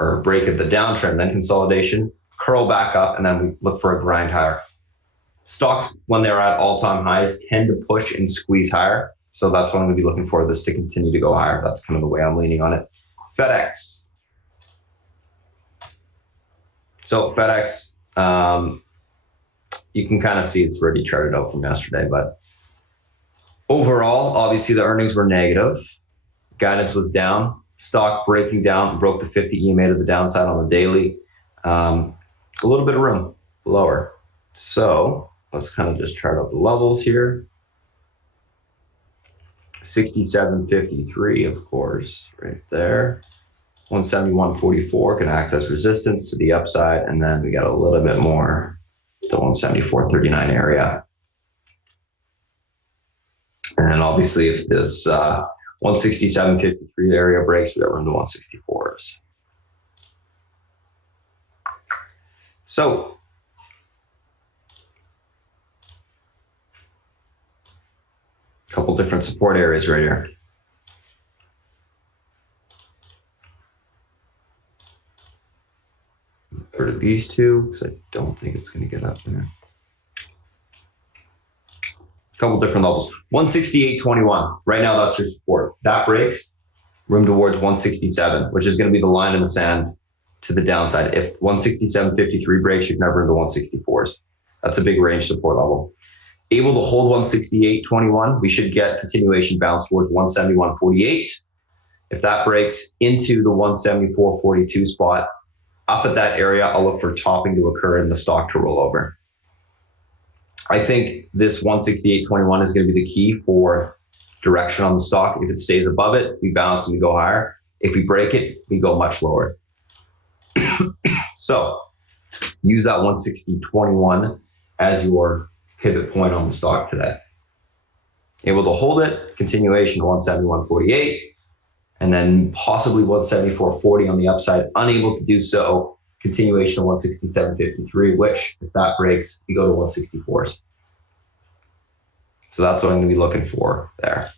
or break of the downtrend, then consolidation, curl back up, and then we look for a grind higher. Stocks, when they're at all-time highs, tend to push and squeeze higher. So that's what I'm going to be looking for, this to continue to go higher. That's kind of the way I'm leaning on it. FedEx. So FedEx, you can kind of see it's already charted out from yesterday, but overall, obviously the earnings were negative. Guidance was down. Stock breaking down, broke the 50 EMA to the downside on the daily. A little bit of room lower. So let's kind of just chart out the levels here. 67.53, of course, right there. 171.44 can act as resistance to the upside, and then we got a little bit more, the 174.39 area. And obviously, if this 167.53 area breaks, we got room to 164s. So, a couple different support areas right here. Rid of these two, because I don't think it's going to get up there. A couple different levels. 168.21. Right now, that's your support. That breaks, room towards 167, which is going to be the line in the sand to the downside. If 167.53 breaks, you can have room to 164s. That's a big range support level. Able to hold 168.21, we should get continuation bounce towards 171.48. If that breaks into the 174.42 spot, up at that area, I'll look for topping to occur and the stock to roll over. I think this 168.21 is going to be the key for direction on the stock. If it stays above it, we bounce and we go higher. If we break it, we go much lower. So use that 160.21 as your pivot point on the stock today. Able to hold it, continuation to 171.48. And then possibly 174.40 on the upside. Unable to do so, continuation of 167.53, which, if that breaks, we go to 164s. So that's what I'm going to be looking for there.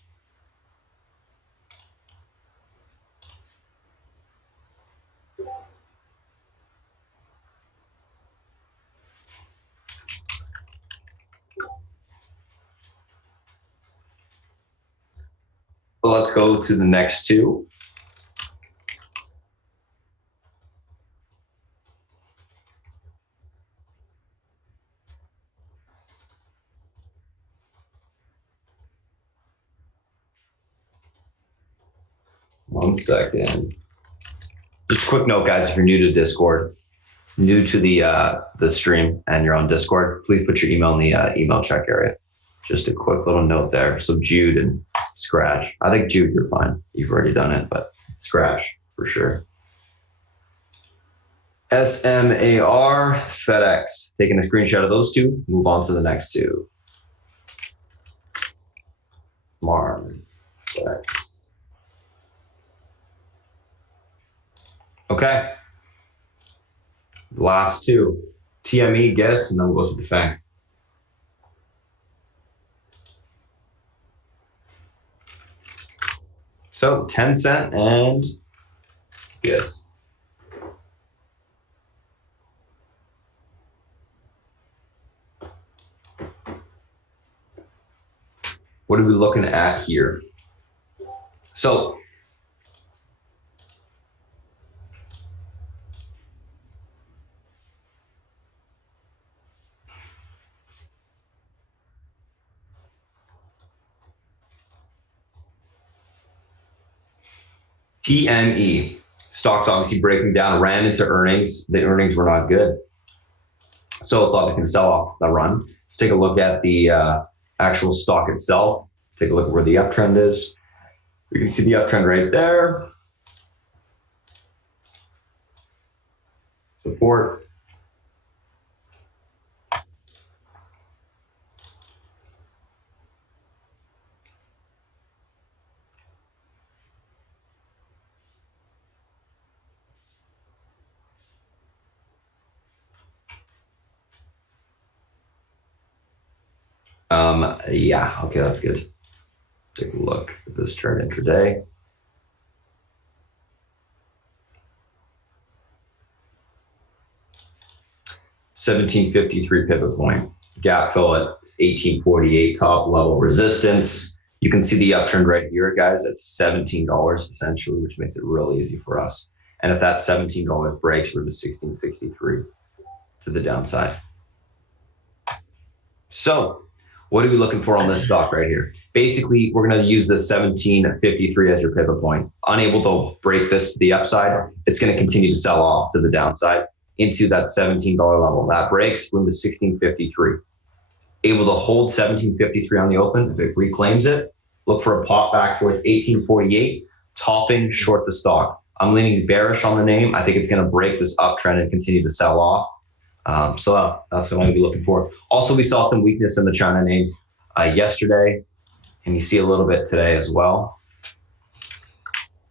But let's go to the next two. One second. Just a quick note, guys, if you're new to Discord, new to the stream and you're on Discord, please put your email in the email check area. Just a quick little note there. So Jude and Scratch. I think Jude, you're fine. You've already done it, but Scratch for sure. SMAR, FedEx. Taking a screenshot of those two, move on to the next two. SMAR, FedEx. Okay. The last two. TME, guess, and then we'll go to the FANG. So 10 cent and guess. What are we looking at here? So TME, stocks obviously breaking down, ran into earnings. The earnings were not good. So it's obviously going to sell off the run. Let's take a look at the actual stock itself. Take a look at where the uptrend is. We can see the uptrend right there. Support. Yeah, okay, that's good. Take a look at this chart intraday. $17.53 pivot point. Gap fill at 18.48 top level resistance. You can see the uptrend right here, guys, at $17 essentially, which makes it real easy for us. And if that $17 breaks, we're to $16.63 to the downside. So what are we looking for on this stock right here? Basically, we're going to use the 17.53 as your pivot point. Unable to break this to the upside, it's going to continue to sell off to the downside into that $17 level. That breaks, we're into 16.53. Able to hold 17.53 on the open. If it reclaims it, look for a pop back towards 18.48, topping short the stock. I'm leaning bearish on the name. I think it's going to break this uptrend and continue to sell off. So that's what I'm going to be looking for. Also, we saw some weakness in the China names yesterday, and you see a little bit today as well.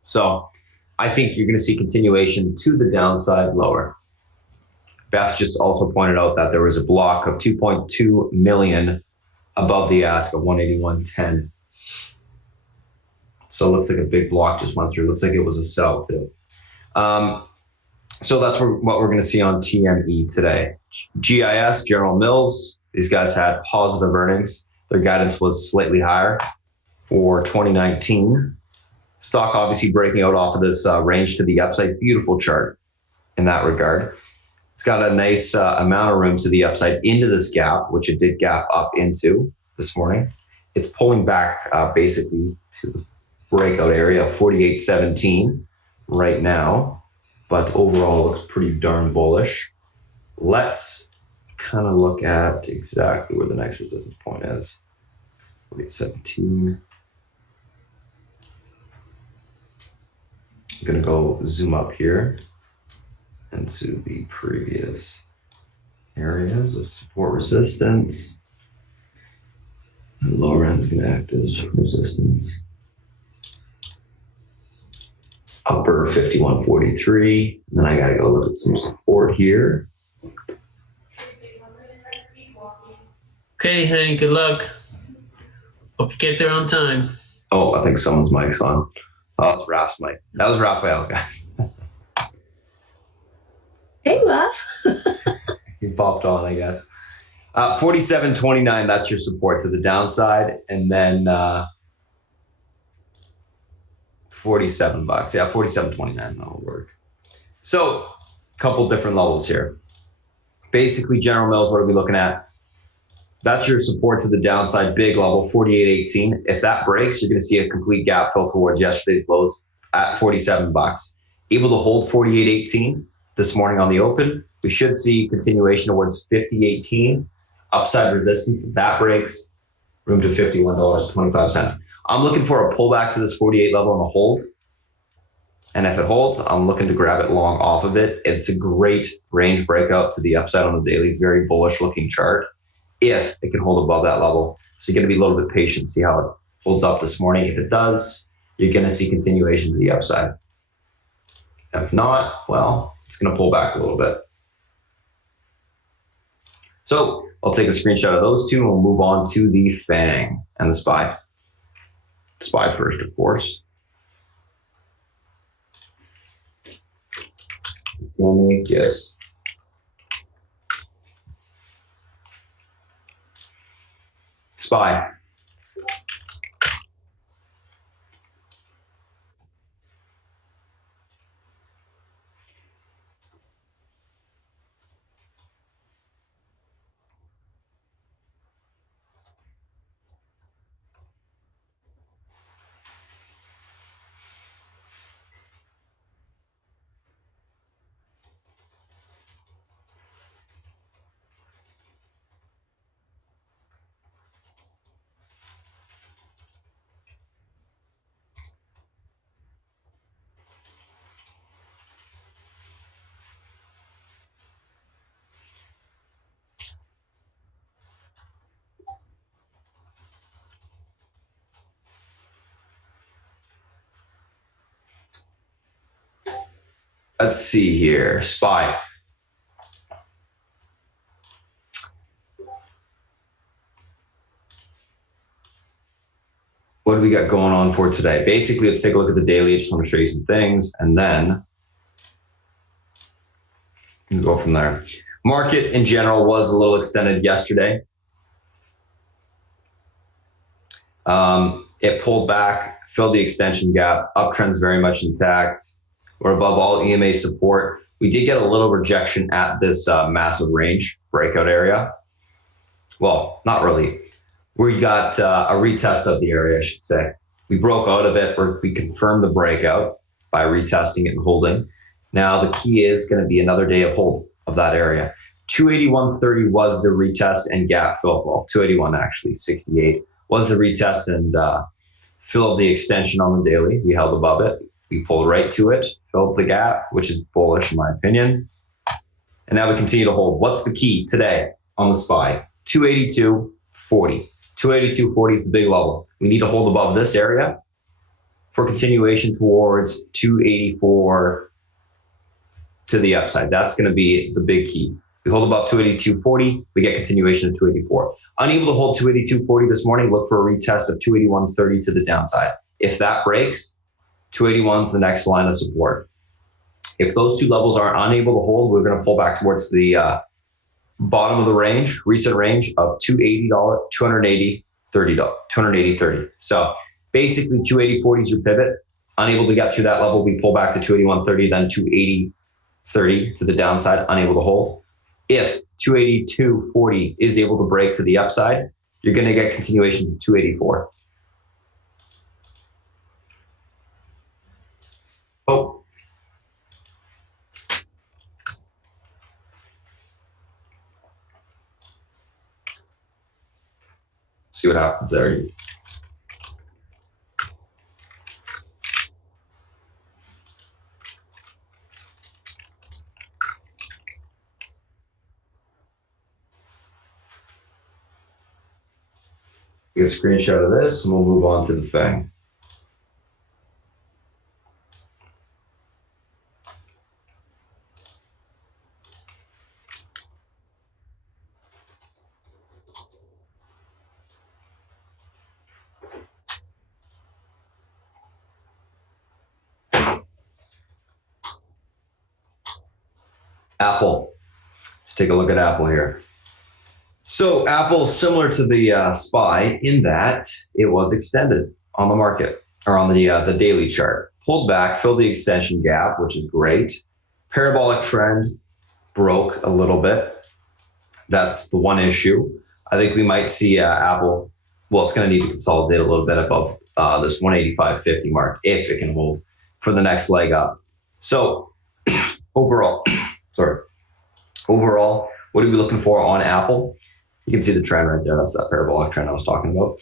So I think you're going to see continuation to the downside lower. Beth just also pointed out that there was a block of 2.2 million above the ask of 181.10. So it looks like a big block just went through. Looks like it was a sell too. So that's what we're going to see on TME today. GIS, General Mills, these guys had positive earnings. Their guidance was slightly higher for 2019. Stock obviously breaking out off of this range to the upside. Beautiful chart in that regard. It's got a nice amount of room to the upside into this gap, which it did gap up into this morning. It's pulling back basically to the breakout area of 48.17 right now. But overall, it looks pretty darn bullish. Let's kind of look at exactly where the next resistance point is. 48.17. I'm going to go zoom up here into the previous areas of support resistance. The lower end is going to act as resistance. Upper 51.43. Then I got to go look at some support here. Okay, Hank, good luck. Hope you get there on time. Oh, I think someone's mic's on. Oh, it's Raf's mic. That was Raphael, guys. Hey, Raf. He popped on, I guess. 47.29, that's your support to the downside. And then 47 bucks. Yeah, 47.29, that'll work. So a couple different levels here. Basically, General Mills, what are we looking at? That's your support to the downside, big level, 48.18. If that breaks, you're going to see a complete gap fill towards yesterday's lows at 47 bucks. Able to hold 48.18. this morning on the open. We should see continuation towards 50.18. Upside resistance, if that breaks, room to $51.25. I'm looking for a pullback to this 48 level and a hold. And if it holds, I'm looking to grab it long off of it. It's a great range breakout to the upside on the daily, very bullish looking chart if it can hold above that level. So you're going to be a little bit patient, see how it holds up this morning. If it does, you're going to see continuation to the upside. If not, well, it's going to pull back a little bit. So I'll take a screenshot of those two and we'll move on to the FANG and the SPY. SPY first, of course. Yes. SPY. Let's see here, SPY. What do we got going on for today? Basically, let's take a look at the daily. I just want to show you some things and then we'll go from there. Market in general was a little extended yesterday. It pulled back, filled the extension gap, uptrend's very much intact. We're above all EMA support. We did get a little rejection at this massive range breakout area. Well, not really. We got a retest of the area, I should say. We broke out of it, or we confirmed the breakout by retesting it and holding. Now the key is going to be another day of hold of that area. 281.30 was the retest and gap fill. Well, 281 actually, 68 was the retest and fill of the extension on the daily. We held above it. We pulled right to it, filled the gap, which is bullish in my opinion. And now we continue to hold. What's the key today on the SPY? 282.40. 282.40 is the big level. We need to hold above this area for continuation towards 284 to the upside. That's going to be the big key. We hold above 282.40, we get continuation to 284. Unable to hold 282.40 this morning, look for a retest of 281.30 to the downside. If that breaks, 281 is the next line of support. If those two levels are unable to hold, we're going to pull back towards the bottom of the range, recent range of $280, $280, $30, $280, $30. So basically 280.40 is your pivot. Unable to get through that level, we pull back to 281.30, then 280.30 to the downside, unable to hold. If 282.40 is able to break to the upside, you're going to get continuation to 284. Oh. See what happens there. Get a screenshot of this and we'll move on to the FANG. Apple. Let's take a look at Apple here. So Apple, similar to the SPY in that it was extended on the market or on the daily chart. Pulled back, filled the extension gap, which is great. Parabolic trend broke a little bit. That's the one issue. I think we might see Apple, well, it's going to need to consolidate a little bit above this 185.50 mark if it can hold for the next leg up. So overall, Overall, what are we looking for on Apple? You can see the trend right there. That's that parabolic trend I was talking about.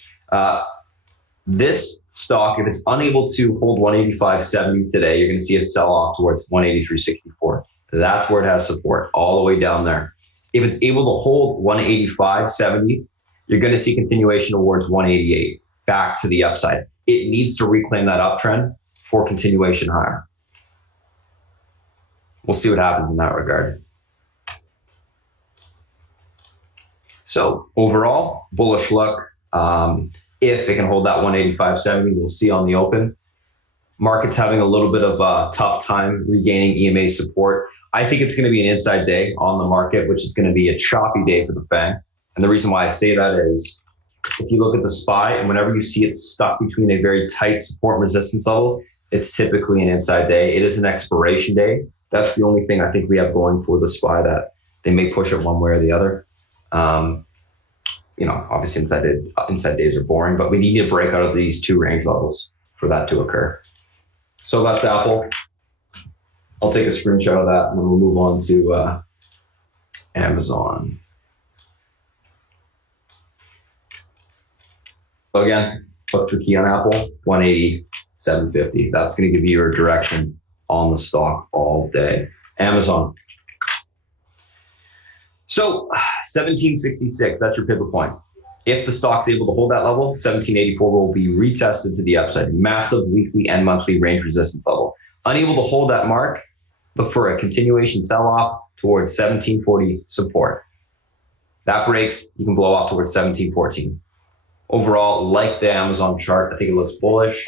This stock, if it's unable to hold 185.70 today, you're going to see it sell off towards 183.64. That's where it has support, all the way down there. If it's able to hold 185.70, you're going to see continuation towards 188, back to the upside. It needs to reclaim that uptrend for continuation higher. We'll see what happens in that regard. So overall, bullish look. If it can hold that 185.70, we'll see on the open. Market's having a little bit of a tough time regaining EMA support. I think it's going to be an inside day on the market, which is going to be a choppy day for the FANG. And the reason why I say that is if you look at the SPY and whenever you see it stuck between a very tight support and resistance level, it's typically an inside day. It is an expiration day. That's the only thing I think we have going for the SPY, that they may push it one way or the other. Obviously inside days are boring, but we need to break out of these two range levels for that to occur. So that's Apple. I'll take a screenshot of that and then we'll move on to Amazon. So again, what's the key on Apple? 180.750. That's going to give you your direction on the stock all day. Amazon. So 1766, that's your pivot point. If the stock's able to hold that level, 1784 will be retested to the upside. Massive weekly and monthly range resistance level. Unable to hold that mark, look for a continuation sell-off towards 1740 support. That breaks, you can blow off towards 1714. Overall, like the Amazon chart, I think it looks bullish.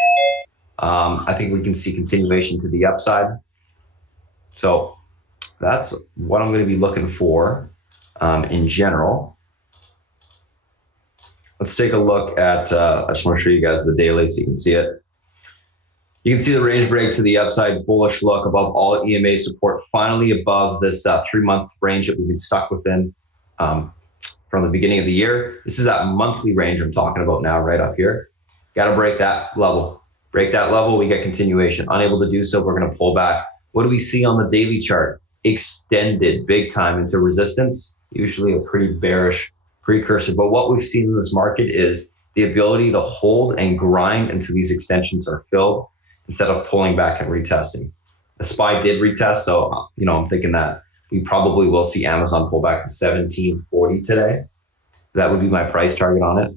I think we can see continuation to the upside. So that's what I'm going to be looking for in general. Let's take a look at, I just want to show you guys the daily so you can see it. You can see the range break to the upside, bullish look above all EMA support, finally above this 3-month range that we've been stuck within from the beginning of the year. This is that monthly range I'm talking about now, right up here. Got to break that level. Break that level, we get continuation. Unable to do so, we're going to pull back. What do we see on the daily chart? Extended big time into resistance, usually a pretty bearish precursor. But what we've seen in this market is the ability to hold and grind until these extensions are filled instead of pulling back and retesting. The SPY did retest, so I'm thinking that we probably will see Amazon pull back to 1740 today. That would be my price target on it.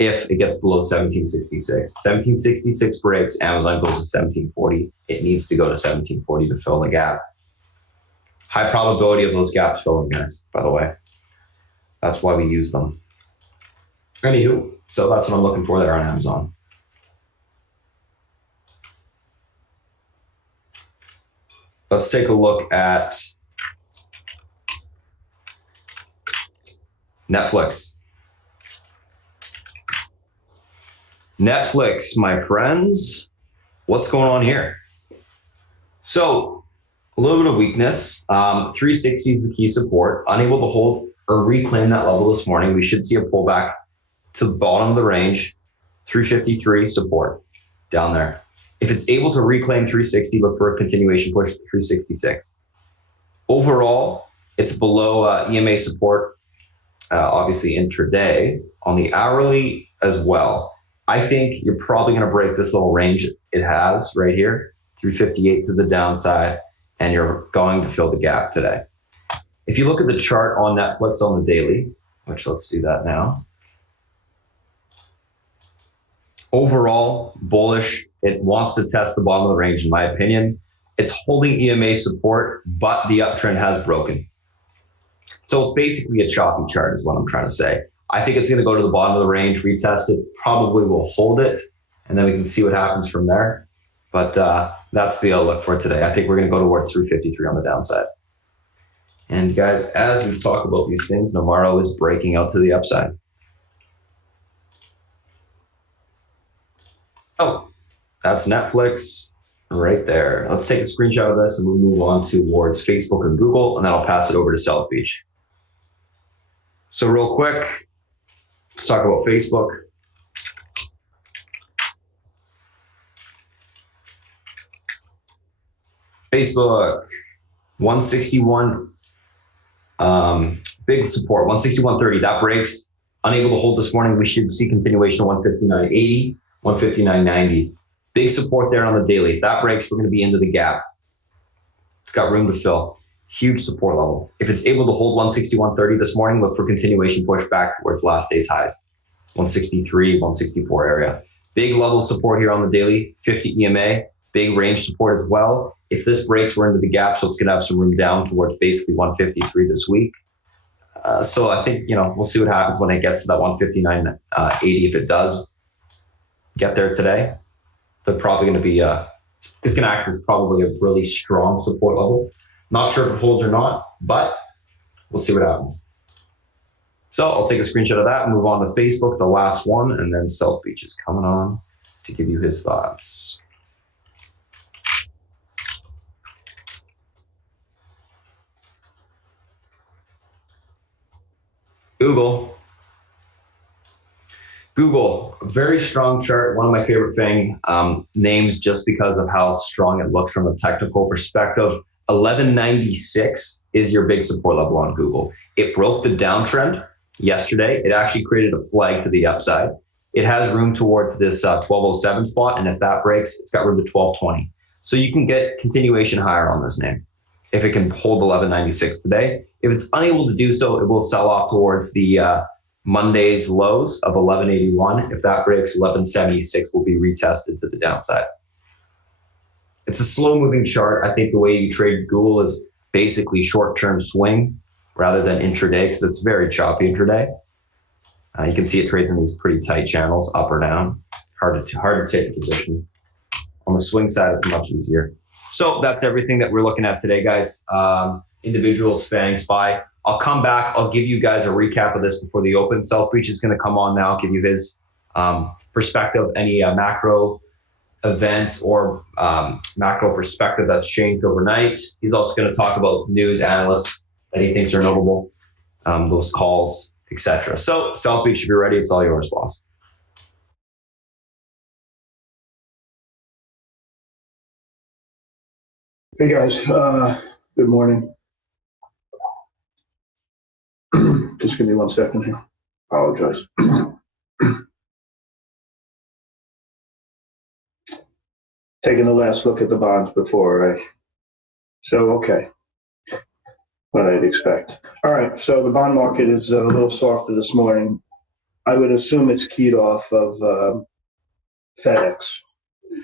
If it gets below 1766. 1766 breaks, Amazon goes to 1740. It needs to go to 1740 to fill the gap. High probability of those gaps filling, guys, by the way. That's why we use them. Anywho, so that's what I'm looking for there on Amazon. Let's take a look at Netflix. Netflix, my friends, what's going on here? So a little bit of weakness. 360 is the key support. Unable to hold or reclaim that level this morning. We should see a pullback to the bottom of the range. 353 support down there. If it's able to reclaim 360, look for a continuation push to 366. Overall, it's below EMA support, obviously intraday, on the hourly as well. I think you're probably going to break this little range it has right here, 358 to the downside, and you're going to fill the gap today. If you look at the chart on Netflix on the daily, which let's do that now. Overall, bullish. It wants to test the bottom of the range, in my opinion. It's holding EMA support, but the uptrend has broken. So it's basically a choppy chart is what I'm trying to say. I think it's going to go to the bottom of the range, retest it, probably will hold it, and then we can see what happens from there. But that's the outlook for today. I think we're going to go towards 353 on the downside. And guys, as we talk about these things, Navarro is breaking out to the upside. Oh, that's Netflix right there. Let's take a screenshot of this and we'll move on towards Facebook and Google, and then I'll pass it over to South Beach. So real quick, let's talk about Facebook. Facebook, 161, big support, 161.30. That breaks. Unable to hold this morning. We should see continuation of 159.80, 159.90. Big support there on the daily. If that breaks, we're going to be into the gap. It's got room to fill. Huge support level. If it's able to hold 161.30 this morning, look for continuation push back towards last day's highs. 163, 164 area. Big level support here on the daily, 50 EMA, big range support as well. If this breaks, we're into the gap, so it's going to have some room down towards basically 153 this week. So I think, we'll see what happens when it gets to that 159.80. If it does get there today, they're probably going to be, it's going to act as probably a really strong support level. Not sure if it holds or not, but we'll see what happens. So I'll take a screenshot of that and move on to Facebook, the last one, and then Self Beach is coming on to give you his thoughts. Google, a very strong chart, one of my favorite names just because of how strong it looks from a technical perspective. 1196 is your big support level on Google. It broke the downtrend yesterday. It actually created a flag to the upside. It has room towards this 1207 spot, and if that breaks, it's got room to 1220. So you can get continuation higher on this name if it can hold 1196 today. If it's unable to do so, it will sell off towards the Monday's lows of 1181. If that breaks, 1176 will be retested to the downside. It's a slow moving chart. I think the way you trade Google is basically short-term swing rather than intraday, because it's very choppy intraday. You can see it trades in these pretty tight channels, up or down. Hard to take a position. On the swing side, it's much easier. So that's everything that we're looking at today, guys. Individuals, FANG, SPY. I'll come back. I'll give you guys a recap of this before the open. Self Breach is going to come on now, give you his perspective, any macro events or macro perspective that's changed overnight. He's also going to talk about news analysts that he thinks are notable, those calls, etc. So Self Breach, if you're ready, it's all yours, boss. Hey guys, good morning. Just give me 1 second here. Apologize. Taking a last look at the bonds before okay, what I'd expect. All right, so the bond market is a little softer this morning. I would assume it's keyed off of FedEx.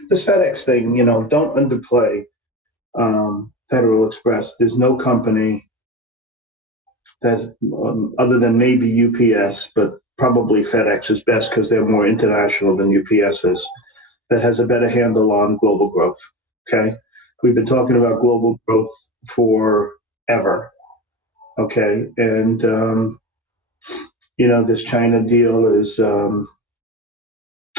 This FedEx thing, don't underplay Federal Express. There's no company that, other than maybe UPS, but probably FedEx is best because they're more international than UPS is, that has a better handle on global growth, okay? We've been talking about global growth forever, okay? And, this China deal is,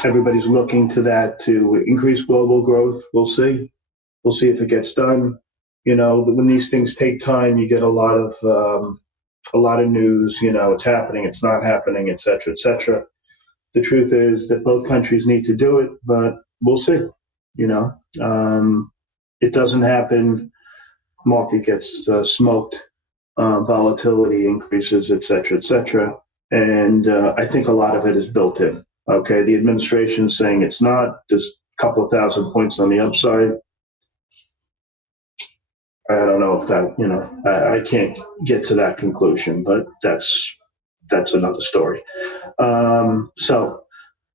everybody's looking to that to increase global growth. We'll see. We'll see if it gets done. When these things take time, you get a lot of news, it's happening, it's not happening, et cetera, et cetera. The truth is that both countries need to do it, but we'll see. It doesn't happen, market gets smoked, volatility increases, et cetera, et cetera. And I think a lot of it is built in. Okay, the administration's saying it's not, just a couple of thousand points on the upside. I don't know if that, I can't get to that conclusion, but that's another story. So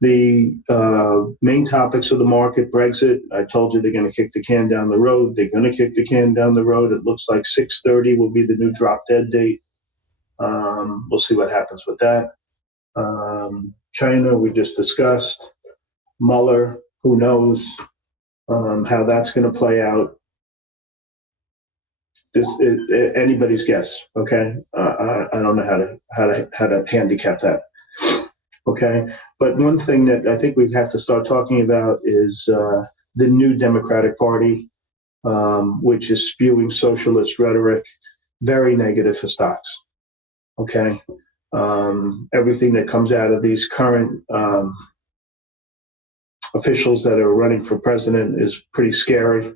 the main topics of the market, Brexit, I told you they're going to kick the can down the road. They're going to kick the can down the road. It looks like 6:30 will be the new drop dead date. We'll see what happens with that. China, we just discussed. Mueller, who knows how that's going to play out. Anybody's guess, okay? I don't know how to handicap that, okay? But one thing that I think we have to start talking about is the new Democratic Party, which is spewing socialist rhetoric, very negative for stocks, okay? Everything that comes out of these current officials that are running for president is pretty scary.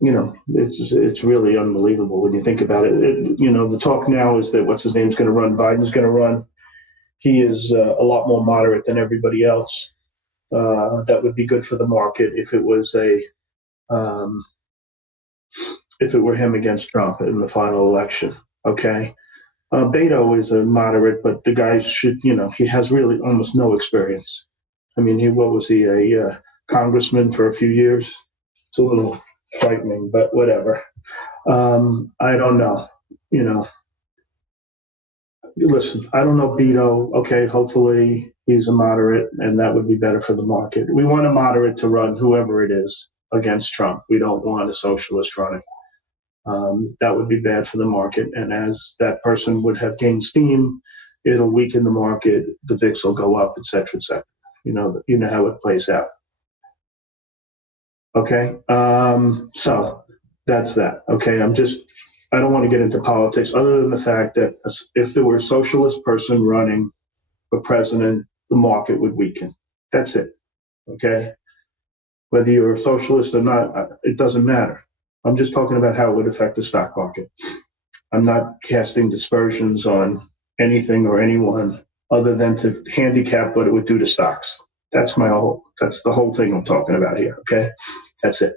it's really unbelievable when you think about it. The talk now is that what's his name's going to run. Biden's going to run. He is a lot more moderate than everybody else. That would be good for the market if it was if it were him against Trump in the final election. Okay. Beto is a moderate, but the guy he has really almost no experience. I mean, what was he, a congressman for a few years? It's a little frightening, but whatever. I don't know. Listen, I don't know Beto. Okay, hopefully he's a moderate, and that would be better for the market. We want a moderate to run, whoever it is, against Trump. We don't want a socialist running. That would be bad for the market. And as that person would have gained steam, it'll weaken the market. The VIX will go up, et cetera, et cetera. You know how it plays out. Okay. So that's that. Okay. I don't want to get into politics other than the fact that if there were a socialist person running for president, the market would weaken. That's it. Okay. Whether you're a socialist or not, it doesn't matter. I'm just talking about how it would affect the stock market. I'm not casting dispersions on anything or anyone other than to handicap what it would do to stocks. That's the whole thing I'm talking about here. Okay. That's it.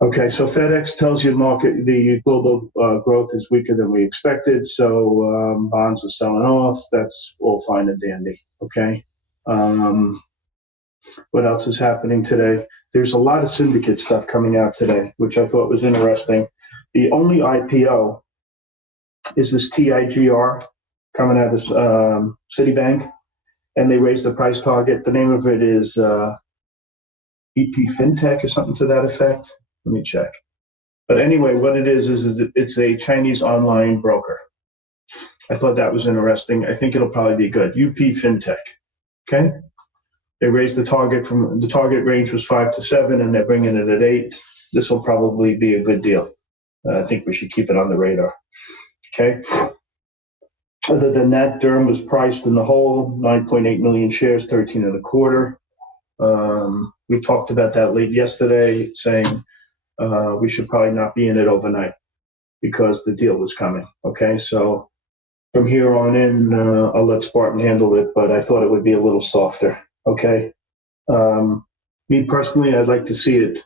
Okay. So FedEx tells you the global growth is weaker than we expected. So bonds are selling off. That's all fine and dandy. Okay. What else is happening today? There's a lot of syndicate stuff coming out today, which I thought was interesting. The only IPO is this TIGR coming out of Citibank, and they raised the price target. The name of it is EP FinTech or something to that effect. Let me check. But anyway, what it is it's a Chinese online broker. I thought that was interesting. I think it'll probably be good. UP FinTech. Okay. They raised the target range was 5 to 7, and they're bringing it at 8. This will probably be a good deal. I think we should keep it on the radar. Okay. Other than that, Durham was priced in the hole, 9.8 million shares, 13 and a quarter. We talked about that late yesterday, saying we should probably not be in it overnight because the deal was coming. Okay. So from here on in, I'll let Spartan handle it, but I thought it would be a little softer. Okay. Me personally, I'd like to see it.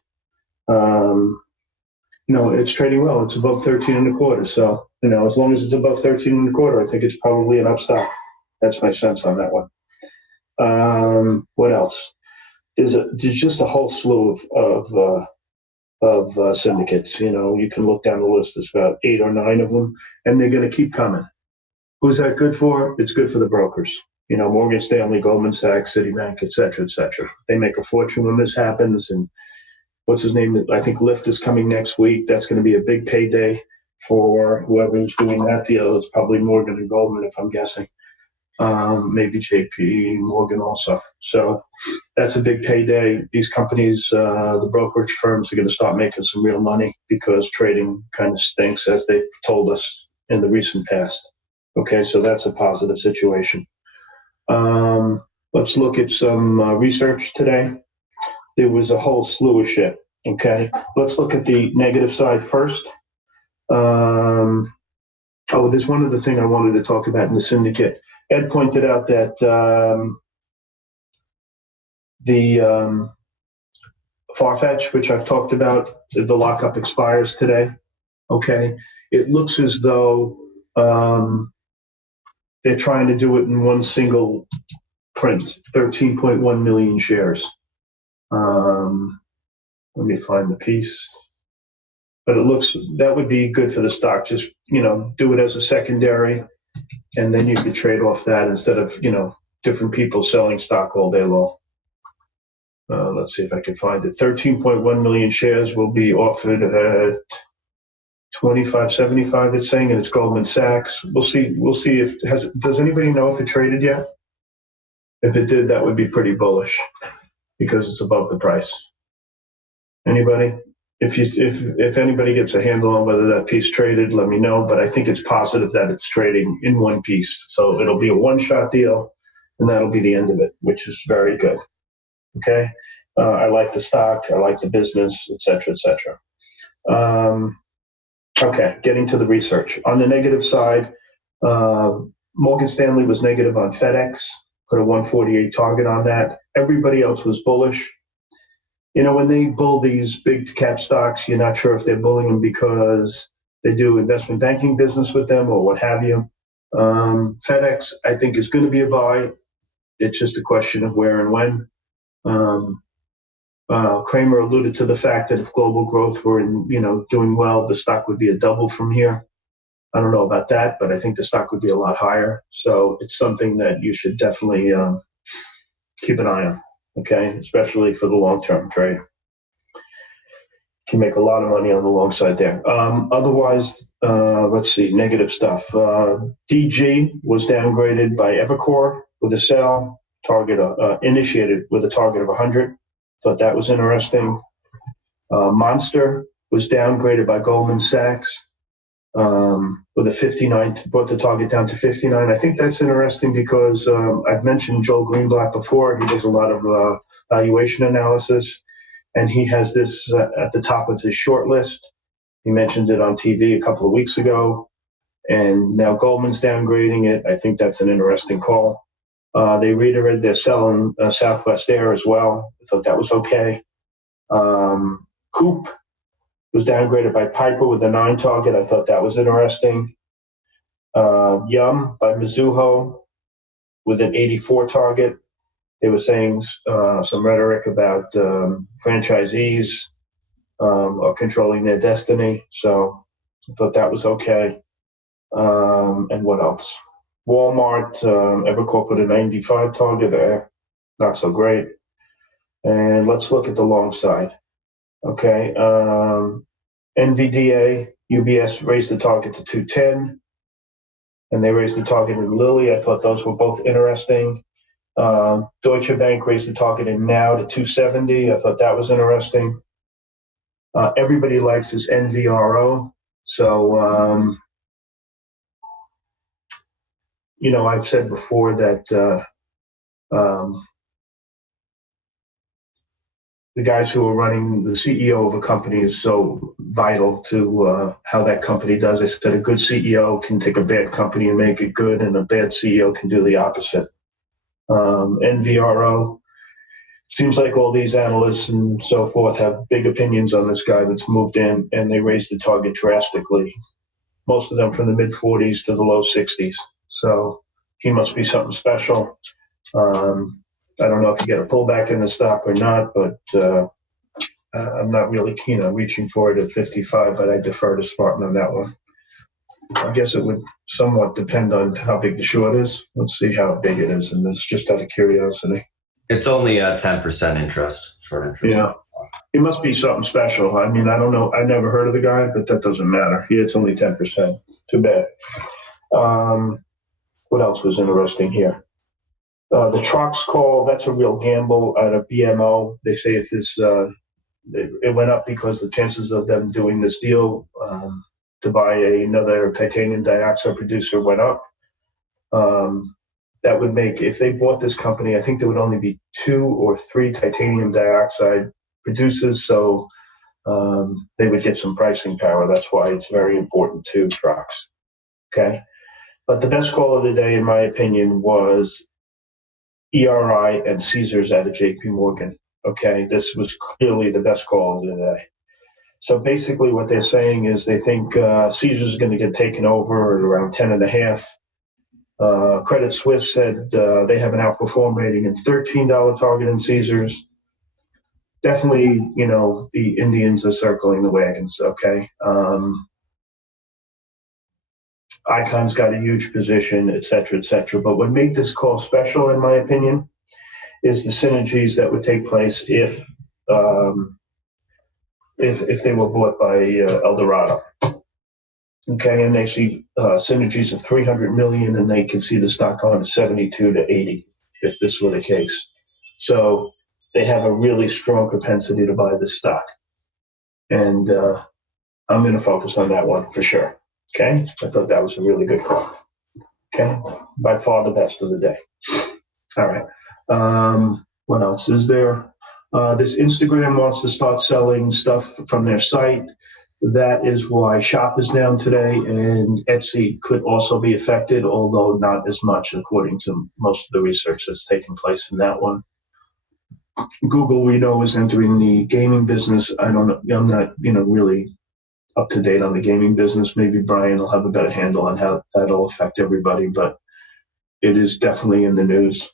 It's trading well. It's above 13 and a quarter. So, as long as it's above 13 and a quarter, I think it's probably an upstock. That's my sense on that one. What else? There's just a whole slew of syndicates. You can look down the list. There's about 8 or 9 of them, and they're going to keep coming. Who's that good for? It's good for the brokers. Morgan Stanley, Goldman Sachs, Citibank, et cetera, et cetera. They make a fortune when this happens. And what's his name? I think Lyft is coming next week. That's going to be a big payday for whoever's doing that deal. It's probably Morgan and Goldman, if I'm guessing. Maybe JP Morgan also. So that's a big payday. These companies, the brokerage firms, are going to start making some real money because trading kind of stinks, as they've told us in the recent past. Okay, so that's a positive situation. Let's look at some research today. There was a whole slew of shit. Okay, let's look at the negative side first. There's one other thing I wanted to talk about in the syndicate. Ed pointed out that the Farfetch, which I've talked about, the lockup expires today. Okay, it looks as though they're trying to do it in one single print, 13.1 million shares. Let me find the piece. But it looks, that would be good for the stock. Just, do it as a secondary, and then you could trade off that instead of, different people selling stock all day long. Let's see if I can find it. 13.1 million shares will be offered at 25.75, it's saying, and it's Goldman Sachs. We'll see if does anybody know if it traded yet? If it did, that would be pretty bullish because it's above the price. Anybody? If anybody gets a handle on whether that piece traded, let me know. But I think it's positive that it's trading in one piece. So it'll be a one-shot deal, and that'll be the end of it, which is very good. Okay? I like the stock. I like the business, et cetera, et cetera. Okay, getting to the research. On the negative side, Morgan Stanley was negative on FedEx, put a 148 target on that. Everybody else was bullish. You know, when they bull these big cap stocks, you're not sure if they're bulling them because they do investment banking business with them or what have you. FedEx, I think, is going to be a buy. It's just a question of where and when. Kramer alluded to the fact that if global growth were, doing well, the stock would be a double from here. I don't know about that, but I think the stock would be a lot higher. So it's something that you should definitely keep an eye on, okay, especially for the long-term trade. Can make a lot of money on the long side there. Otherwise, let's see, negative stuff. DG was downgraded by Evercore with a sell target, initiated with a target of 100. Thought that was interesting. Monster was downgraded by Goldman Sachs with a 59, brought the target down to 59. I think that's interesting because I've mentioned Joel Greenblatt before. He does a lot of valuation analysis, and he has this at the top of his short list. He mentioned it on TV a couple of weeks ago, and now Goldman's downgrading it. I think that's an interesting call. They reiterated their sell in Southwest Air as well. I thought that was okay. Coop was downgraded by Piper with a 9 target. I thought that was interesting. Yum by Mizuho with an 84 target. They were saying some rhetoric about franchisees are controlling their destiny. So I thought that was okay. And what else? Walmart, Evercore put a 95 target there. Not so great. And let's look at the long side. Okay. NVDA, UBS raised the target to 210. And they raised the target in Lilly. I thought those were both interesting. Deutsche Bank raised the target in now to 270. I thought that was interesting. Everybody likes this NVRO. So, I've said before that the guys who are running, the CEO of a company is so vital to how that company does. I said a good CEO can take a bad company and make it good, and a bad CEO can do the opposite. NVRO, seems like all these analysts and so forth have big opinions on this guy that's moved in, and they raised the target drastically. Most of them from the mid-40s to the low 60s. So he must be something special. I don't know if you get a pullback in the stock or not, but I'm not really keen on reaching for it at 55, but I defer to Spartan on that one. I guess it would somewhat depend on how big the short is. Let's see how big it is, and it's just out of curiosity. It's only a 10% interest, short interest. Yeah. He must be something special. I mean, I don't know. I never heard of the guy, but that doesn't matter. It's only 10%. Too bad. What else was interesting here? The trucks call, that's a real gamble out of BMO. They say if this, it went up because the chances of them doing this deal to buy another titanium dioxide producer went up. That would make, if they bought this company, I think there would only be 2 or 3 titanium dioxide producers, so they would get some pricing power. That's why it's very important to trucks. Okay, but the best call of the day, in my opinion, was ERI and Caesars out of JP Morgan. Okay, this was clearly the best call of the day. So basically what they're saying is they think Caesars is going to get taken over at around 10.5. Credit Suisse said they have an outperform rating and $13 target in Caesars. Definitely, the Indians are circling the wagons, okay? Icon's got a huge position, et cetera, et cetera. But what made this call special, in my opinion, is the synergies that would take place if they were bought by Eldorado. Okay, and they see synergies of $300 million, and they can see the stock on 72 to 80 if this were the case. So they have a really strong propensity to buy this stock, and I'm going to focus on that one for sure. Okay, I thought that was a really good call. Okay, by far the best of the day. All right. What else is there? This Instagram wants to start selling stuff from their site. that is why Shop is down today, and Etsy could also be affected, although not as much, according to most of the research that's taken place in that one. Google, we know, is entering the gaming business. I'm not, really up to date on the gaming business. Maybe Brian will have a better handle on how that'll affect everybody, but it is definitely in the news.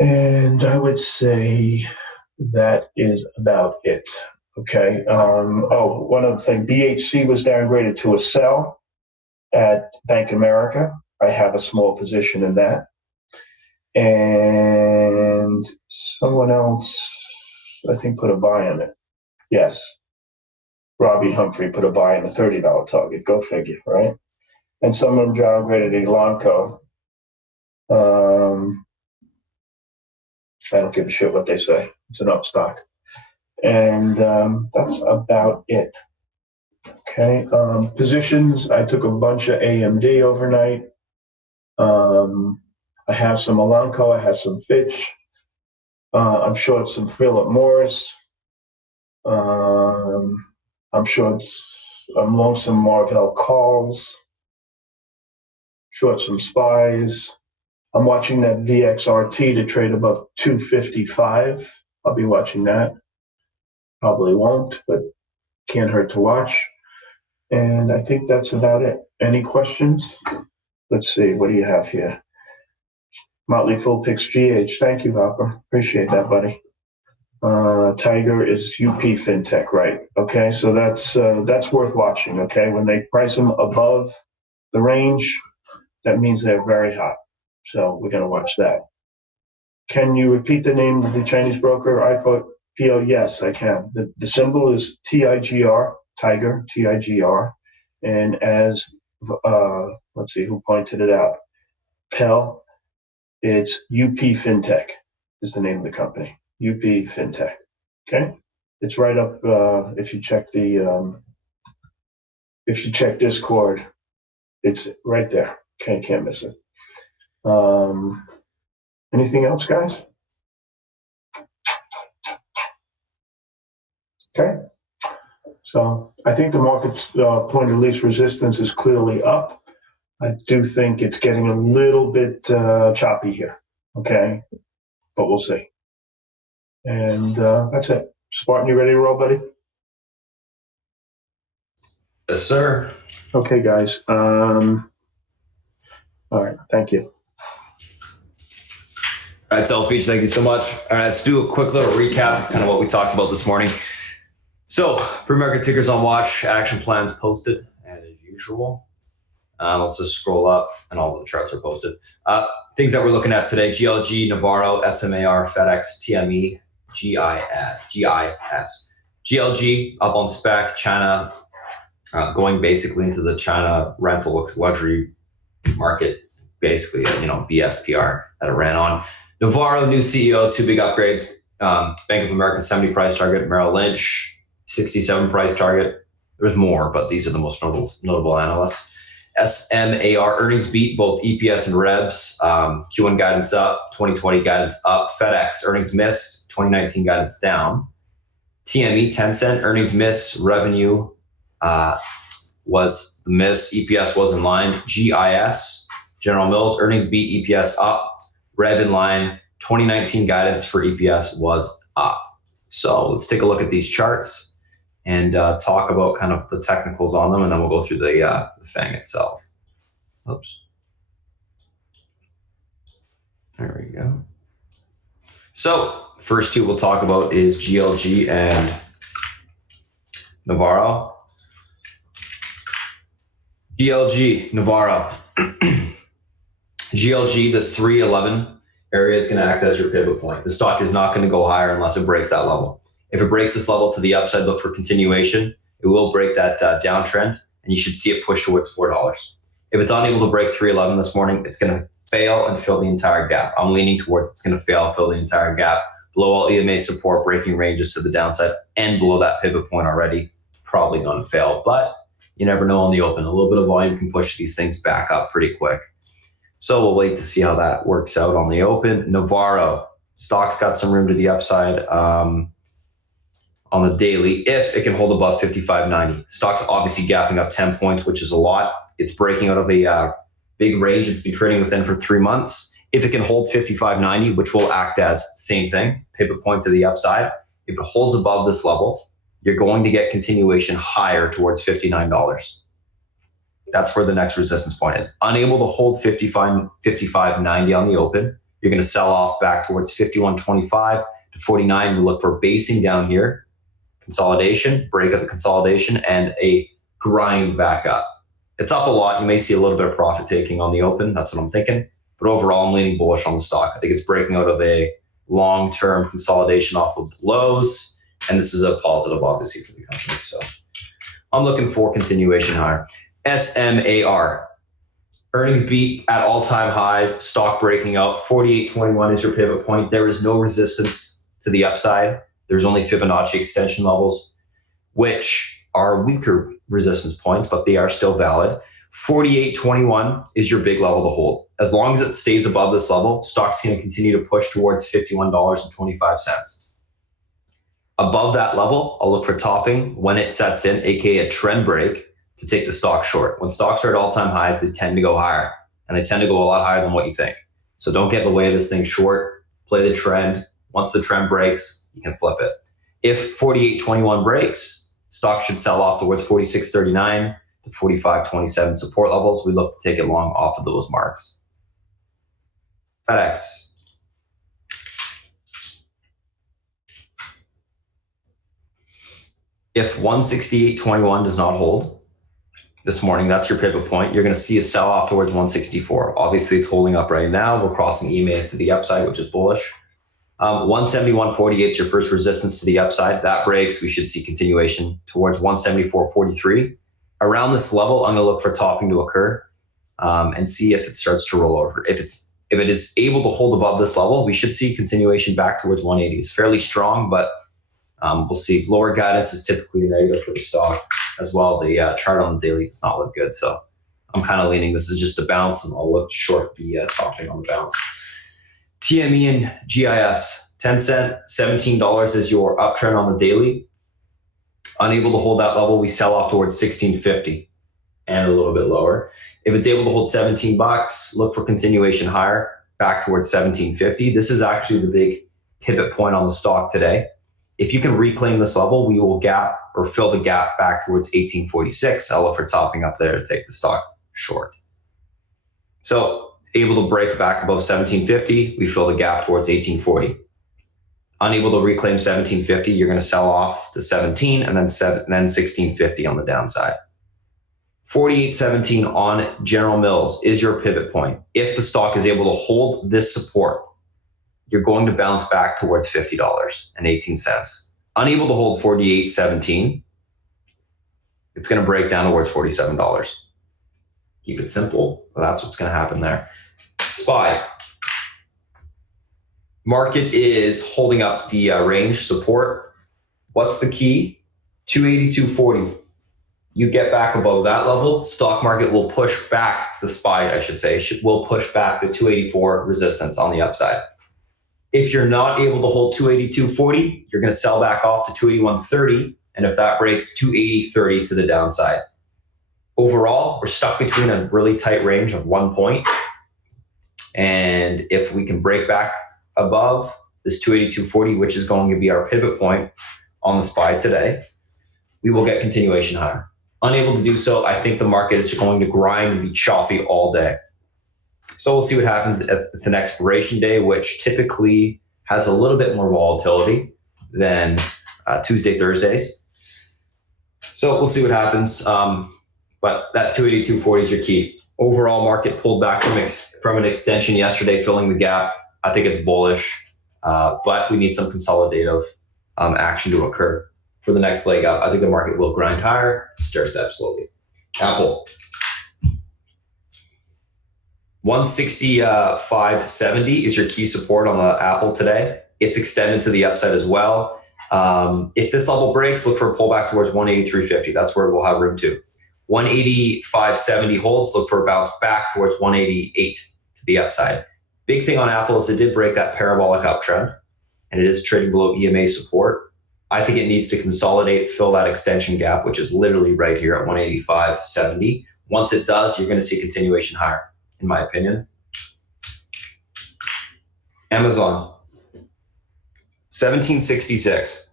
And I would say that is about it. Okay. One other thing. BHC was downgraded to a sell at Bank of America. I have a small position in that. And someone else, I think, put a buy on it. Yes. Robbie Humphrey put a buy on a $30 target. Go figure, right? And someone downgraded Elanco. I don't give a shit what they say. It's an up stock. And that's about it. Okay. Positions, I took a bunch of AMD overnight. I have some Elanco. I have some Fitch. I'm short some Philip Morris. I'm long some Marvell calls. Short some SPYs. I'm watching that VXRT to trade above 255. I'll be watching that. Probably won't, but can't hurt to watch. And I think that's about it. Any questions? Let's see. What do you have here? Motley Fool picks GH. Thank you, Hopper. Appreciate that, buddy. Tiger is UP FinTech, right? Okay, so that's worth watching. Okay, when they price them above the range, that means they're very hot. So we're going to watch that. Can you repeat the name of the Chinese broker? AAPL? Yes, I can. The symbol is TIGR, Tiger, TIGR. And as, let's see, who pointed it out? PEL, it's UP FinTech is the name of the company. UP FinTech. Okay? It's right up, if you check Discord, it's right there. Okay, can't miss it. Anything else, guys? Okay. So I think the market's point of least resistance is clearly up. I do think it's getting a little bit choppy here. Okay. But we'll see. And that's it. Spartan, you ready to roll, buddy? Yes, sir. Okay, guys. All right. Thank you. All right, Self Beach, thank you so much. All right, let's do a quick little recap of kind of what we talked about this morning. So, pre-market tickers on watch, action plans posted, as usual. Let's just scroll up, and all of the charts are posted. Things that we're looking at today: GLG, Navarro, SMAR, FedEx, TME, GIS. GLG up on spec, China, going basically into the China rental luxury market, basically, BSPR that it ran on. Navarro, new CEO, 2 big upgrades. Bank of America, 70 price target. Merrill Lynch, 67 price target. There's more, but these are the most notable analysts. SMAR earnings beat, both EPS and revs. Q1 guidance up, 2020 guidance up. FedEx earnings miss, 2019 guidance down. TME, Tencent earnings miss, revenue was miss, EPS was in line. GIS, General Mills earnings beat, EPS up. Rev in line, 2019 guidance for EPS was up. So let's take a look at these charts and talk about kind of the technicals on them, and then we'll go through the FANG itself. Oops. There we go. So first two we'll talk about is GLG and Navarro. GLG, Navarro. GLG, this 311 area is going to act as your pivot point. The stock is not going to go higher unless it breaks that level. If it breaks this level to the upside, look for continuation. It will break that downtrend, and you should see it push towards $4. If it's unable to break 311 this morning, it's going to fail and fill the entire gap. I'm leaning towards it's going to fail, fill the entire gap, below all EMA support, breaking ranges to the downside, and below that pivot point already, probably going to fail. But you never know on the open. A little bit of volume can push these things back up pretty quick. So we'll wait to see how that works out on the open. Navarro, stock's got some room to the upside. On on the daily if it can hold above 55.90. Stock's obviously gapping up 10 points, which is a lot. It's breaking out of a big range it's been trading within for 3 months. If it can hold 55.90, which will act as same thing, pivot point to the upside, if it holds above this level, you're going to get continuation higher towards $59. That's where the next resistance point is. Unable to hold 55.90 on the open, you're going to sell off back towards 51.25 to 49. We look for basing down here, consolidation, break of the consolidation, and a grind back up. It's up a lot. You may see a little bit of profit taking on the open. That's what I'm thinking. But overall, I'm leaning bullish on the stock. I think it's breaking out of a long-term consolidation off of lows. And this is a positive, obviously, for the company. So I'm looking for continuation higher. SMAR. Earnings beat at all-time highs. Stock breaking out. 48.21 is your pivot point. There is no resistance to the upside. There's only Fibonacci extension levels, which are weaker resistance points, but they are still valid. 48.21 is your big level to hold. As long as it stays above this level, stock's going to continue to push towards $51.25. Above that level, I'll look for topping when it sets in, aka a trend break, to take the stock short. When stocks are at all-time highs, they tend to go higher, and they tend to go a lot higher than what you think. So don't get in the way of this thing short. Play the trend. Once the trend breaks, you can flip it. If 48.21 breaks, stock should sell off towards 46.39 to 45.27 support levels. We look to take it long off of those marks. FedEx. If 168.21 does not hold this morning, that's your pivot point. You're going to see a sell off towards 164. Obviously, it's holding up right now. We're crossing EMAs to the upside, which is bullish. 171.48 is your first resistance to the upside. That breaks, we should see continuation towards 174.43. Around this level, I'm going to look for topping to occur and see if it starts to roll over. If it is able to hold above this level, we should see continuation back towards 180. It's fairly strong, but we'll see. Lower guidance is typically a negative for the stock as well. The chart on the daily does not look good, so I'm kind of leaning this is just a bounce, and I'll look short the topping on the bounce. TME and GIS, 10 cent, $17 is your uptrend on the daily. Unable to hold that level, we sell off towards 16.50 and a little bit lower. If it's able to hold 17 bucks, look for continuation higher back towards 17.50. This is actually the big pivot point on the stock today. If you can reclaim this level, we will gap or fill the gap back towards 18.46. I'll look for topping up there to take the stock short. So able to break back above 17.50, we fill the gap towards 18.40. Unable to reclaim 17.50, you're going to sell off to 17 and then 16.50 on the downside. 48.17 on General Mills is your pivot point. If the stock is able to hold this support, you're going to bounce back towards $50.18. Unable to hold 48.17, it's going to break down towards $47. Keep it simple. That's what's going to happen there. SPY. Market is holding up the range support. What's the key? 280, 240. You get back above that level, stock market will push back, the SPY, I should say, will push back the 284 resistance on the upside. If you're not able to hold 280, 240, you're going to sell back off to 281.30. And if that breaks, 280.30 to the downside. Overall, we're stuck between a really tight range of 1 point. And if we can break back above this 280, 240, which is going to be our pivot point on the SPY today, we will get continuation higher. Unable to do so, I think the market is going to grind and be choppy all day. So we'll see what happens. It's an expiration day, which typically has a little bit more volatility than Tuesday, Thursdays. So we'll see what happens. But that 280, 240 is your key. Overall market pulled back from an extension yesterday, filling the gap. I think it's bullish, but we need some consolidative action to occur for the next leg up. I think the market will grind higher, stair step slowly. Apple. 165.70 is your key support on the Apple today. It's extended to the upside as well. If this level breaks, look for a pullback towards 183.50. That's where we'll have room to. 185.70 holds, look for a bounce back towards 188 to the upside. Big thing on Apple is it did break that parabolic uptrend, and it is trading below EMA support. I think it needs to consolidate, fill that extension gap, which is literally right here at 185.70. Once it does, you're going to see continuation higher, in my opinion. Amazon, 1766.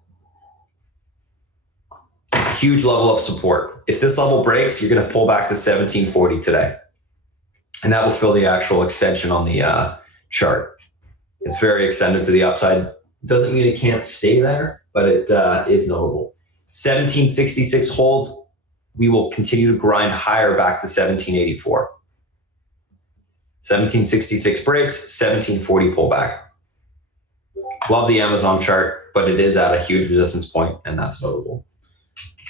Huge level of support. If this level breaks, you're going to pull back to 1740 today. And that will fill the actual extension on the chart. It's very extended to the upside. Doesn't mean it can't stay there, but it is notable. 1766 holds. We will continue to grind higher back to 1784. 1766 breaks, 1740 pullback. Love the Amazon chart, but it is at a huge resistance point, and that's notable.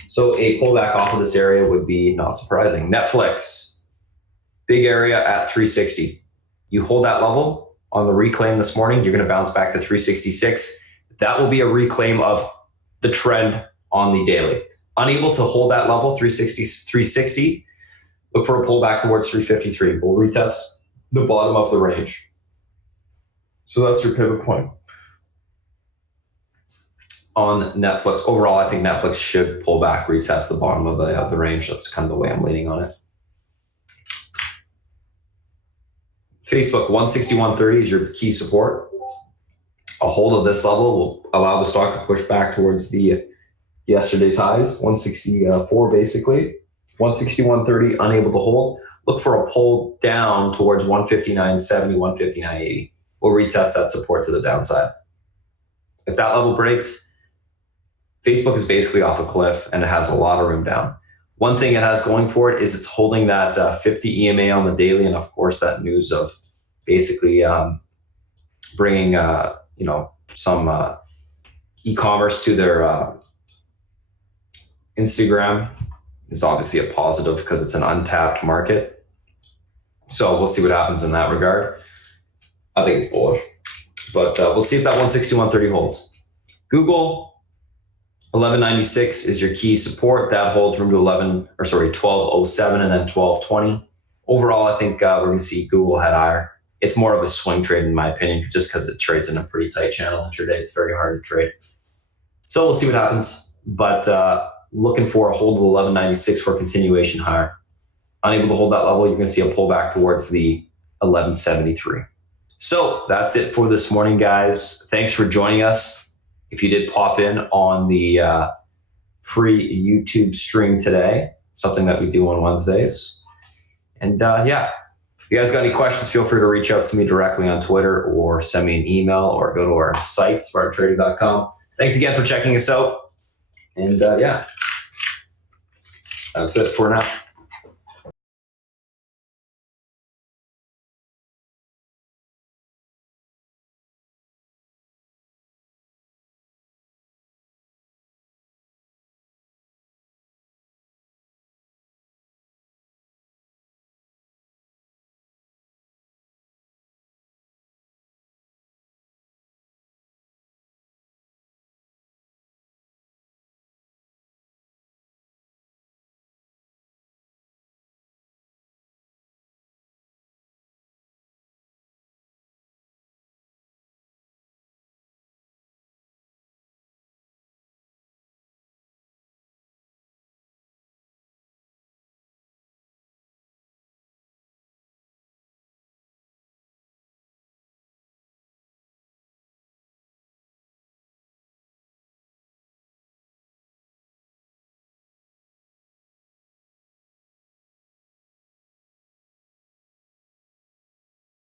So a pullback off of this area would be not surprising. Netflix, big area at 360. You hold that level on the reclaim this morning, you're going to bounce back to 366. That will be a reclaim of the trend on the daily. Unable to hold that level, 360, look for a pullback towards 353. We'll retest the bottom of the range. So that's your pivot point. On Netflix, overall, I think Netflix should pull back, retest the bottom of the range. That's kind of the way I'm leaning on it. Facebook, 161.30 is your key support. A hold of this level will allow the stock to push back towards the yesterday's highs, 164 basically. 161.30, unable to hold. Look for a pull down towards 159.70, 159.80. We'll retest that support to the downside. If that level breaks, Facebook is basically off a cliff and it has a lot of room down. One thing it has going for it is it's holding that 50 EMA on the daily, and of course that news of basically bringing some e-commerce to their Instagram is obviously a positive because it's an untapped market. So we'll see what happens in that regard. I think it's bullish, but we'll see if that 161.30 holds. Google, 1196 is your key support. That holds room to 1207 and then 1220. Overall, I think we're going to see Google head higher. It's more of a swing trade in my opinion, just because it trades in a pretty tight channel intraday. It's very hard to trade. So we'll see what happens, but looking for a hold of 1196 for continuation higher. Unable to hold that level, you're going to see a pullback towards the 1173. So that's it for this morning, guys. Thanks for joining us. If you did pop in on the free YouTube stream today, something that we do on Wednesdays. And if you guys got any questions, feel free to reach out to me directly on Twitter or send me an email or go to our site, spartantrading.com. Thanks again for checking us out. And that's it for now.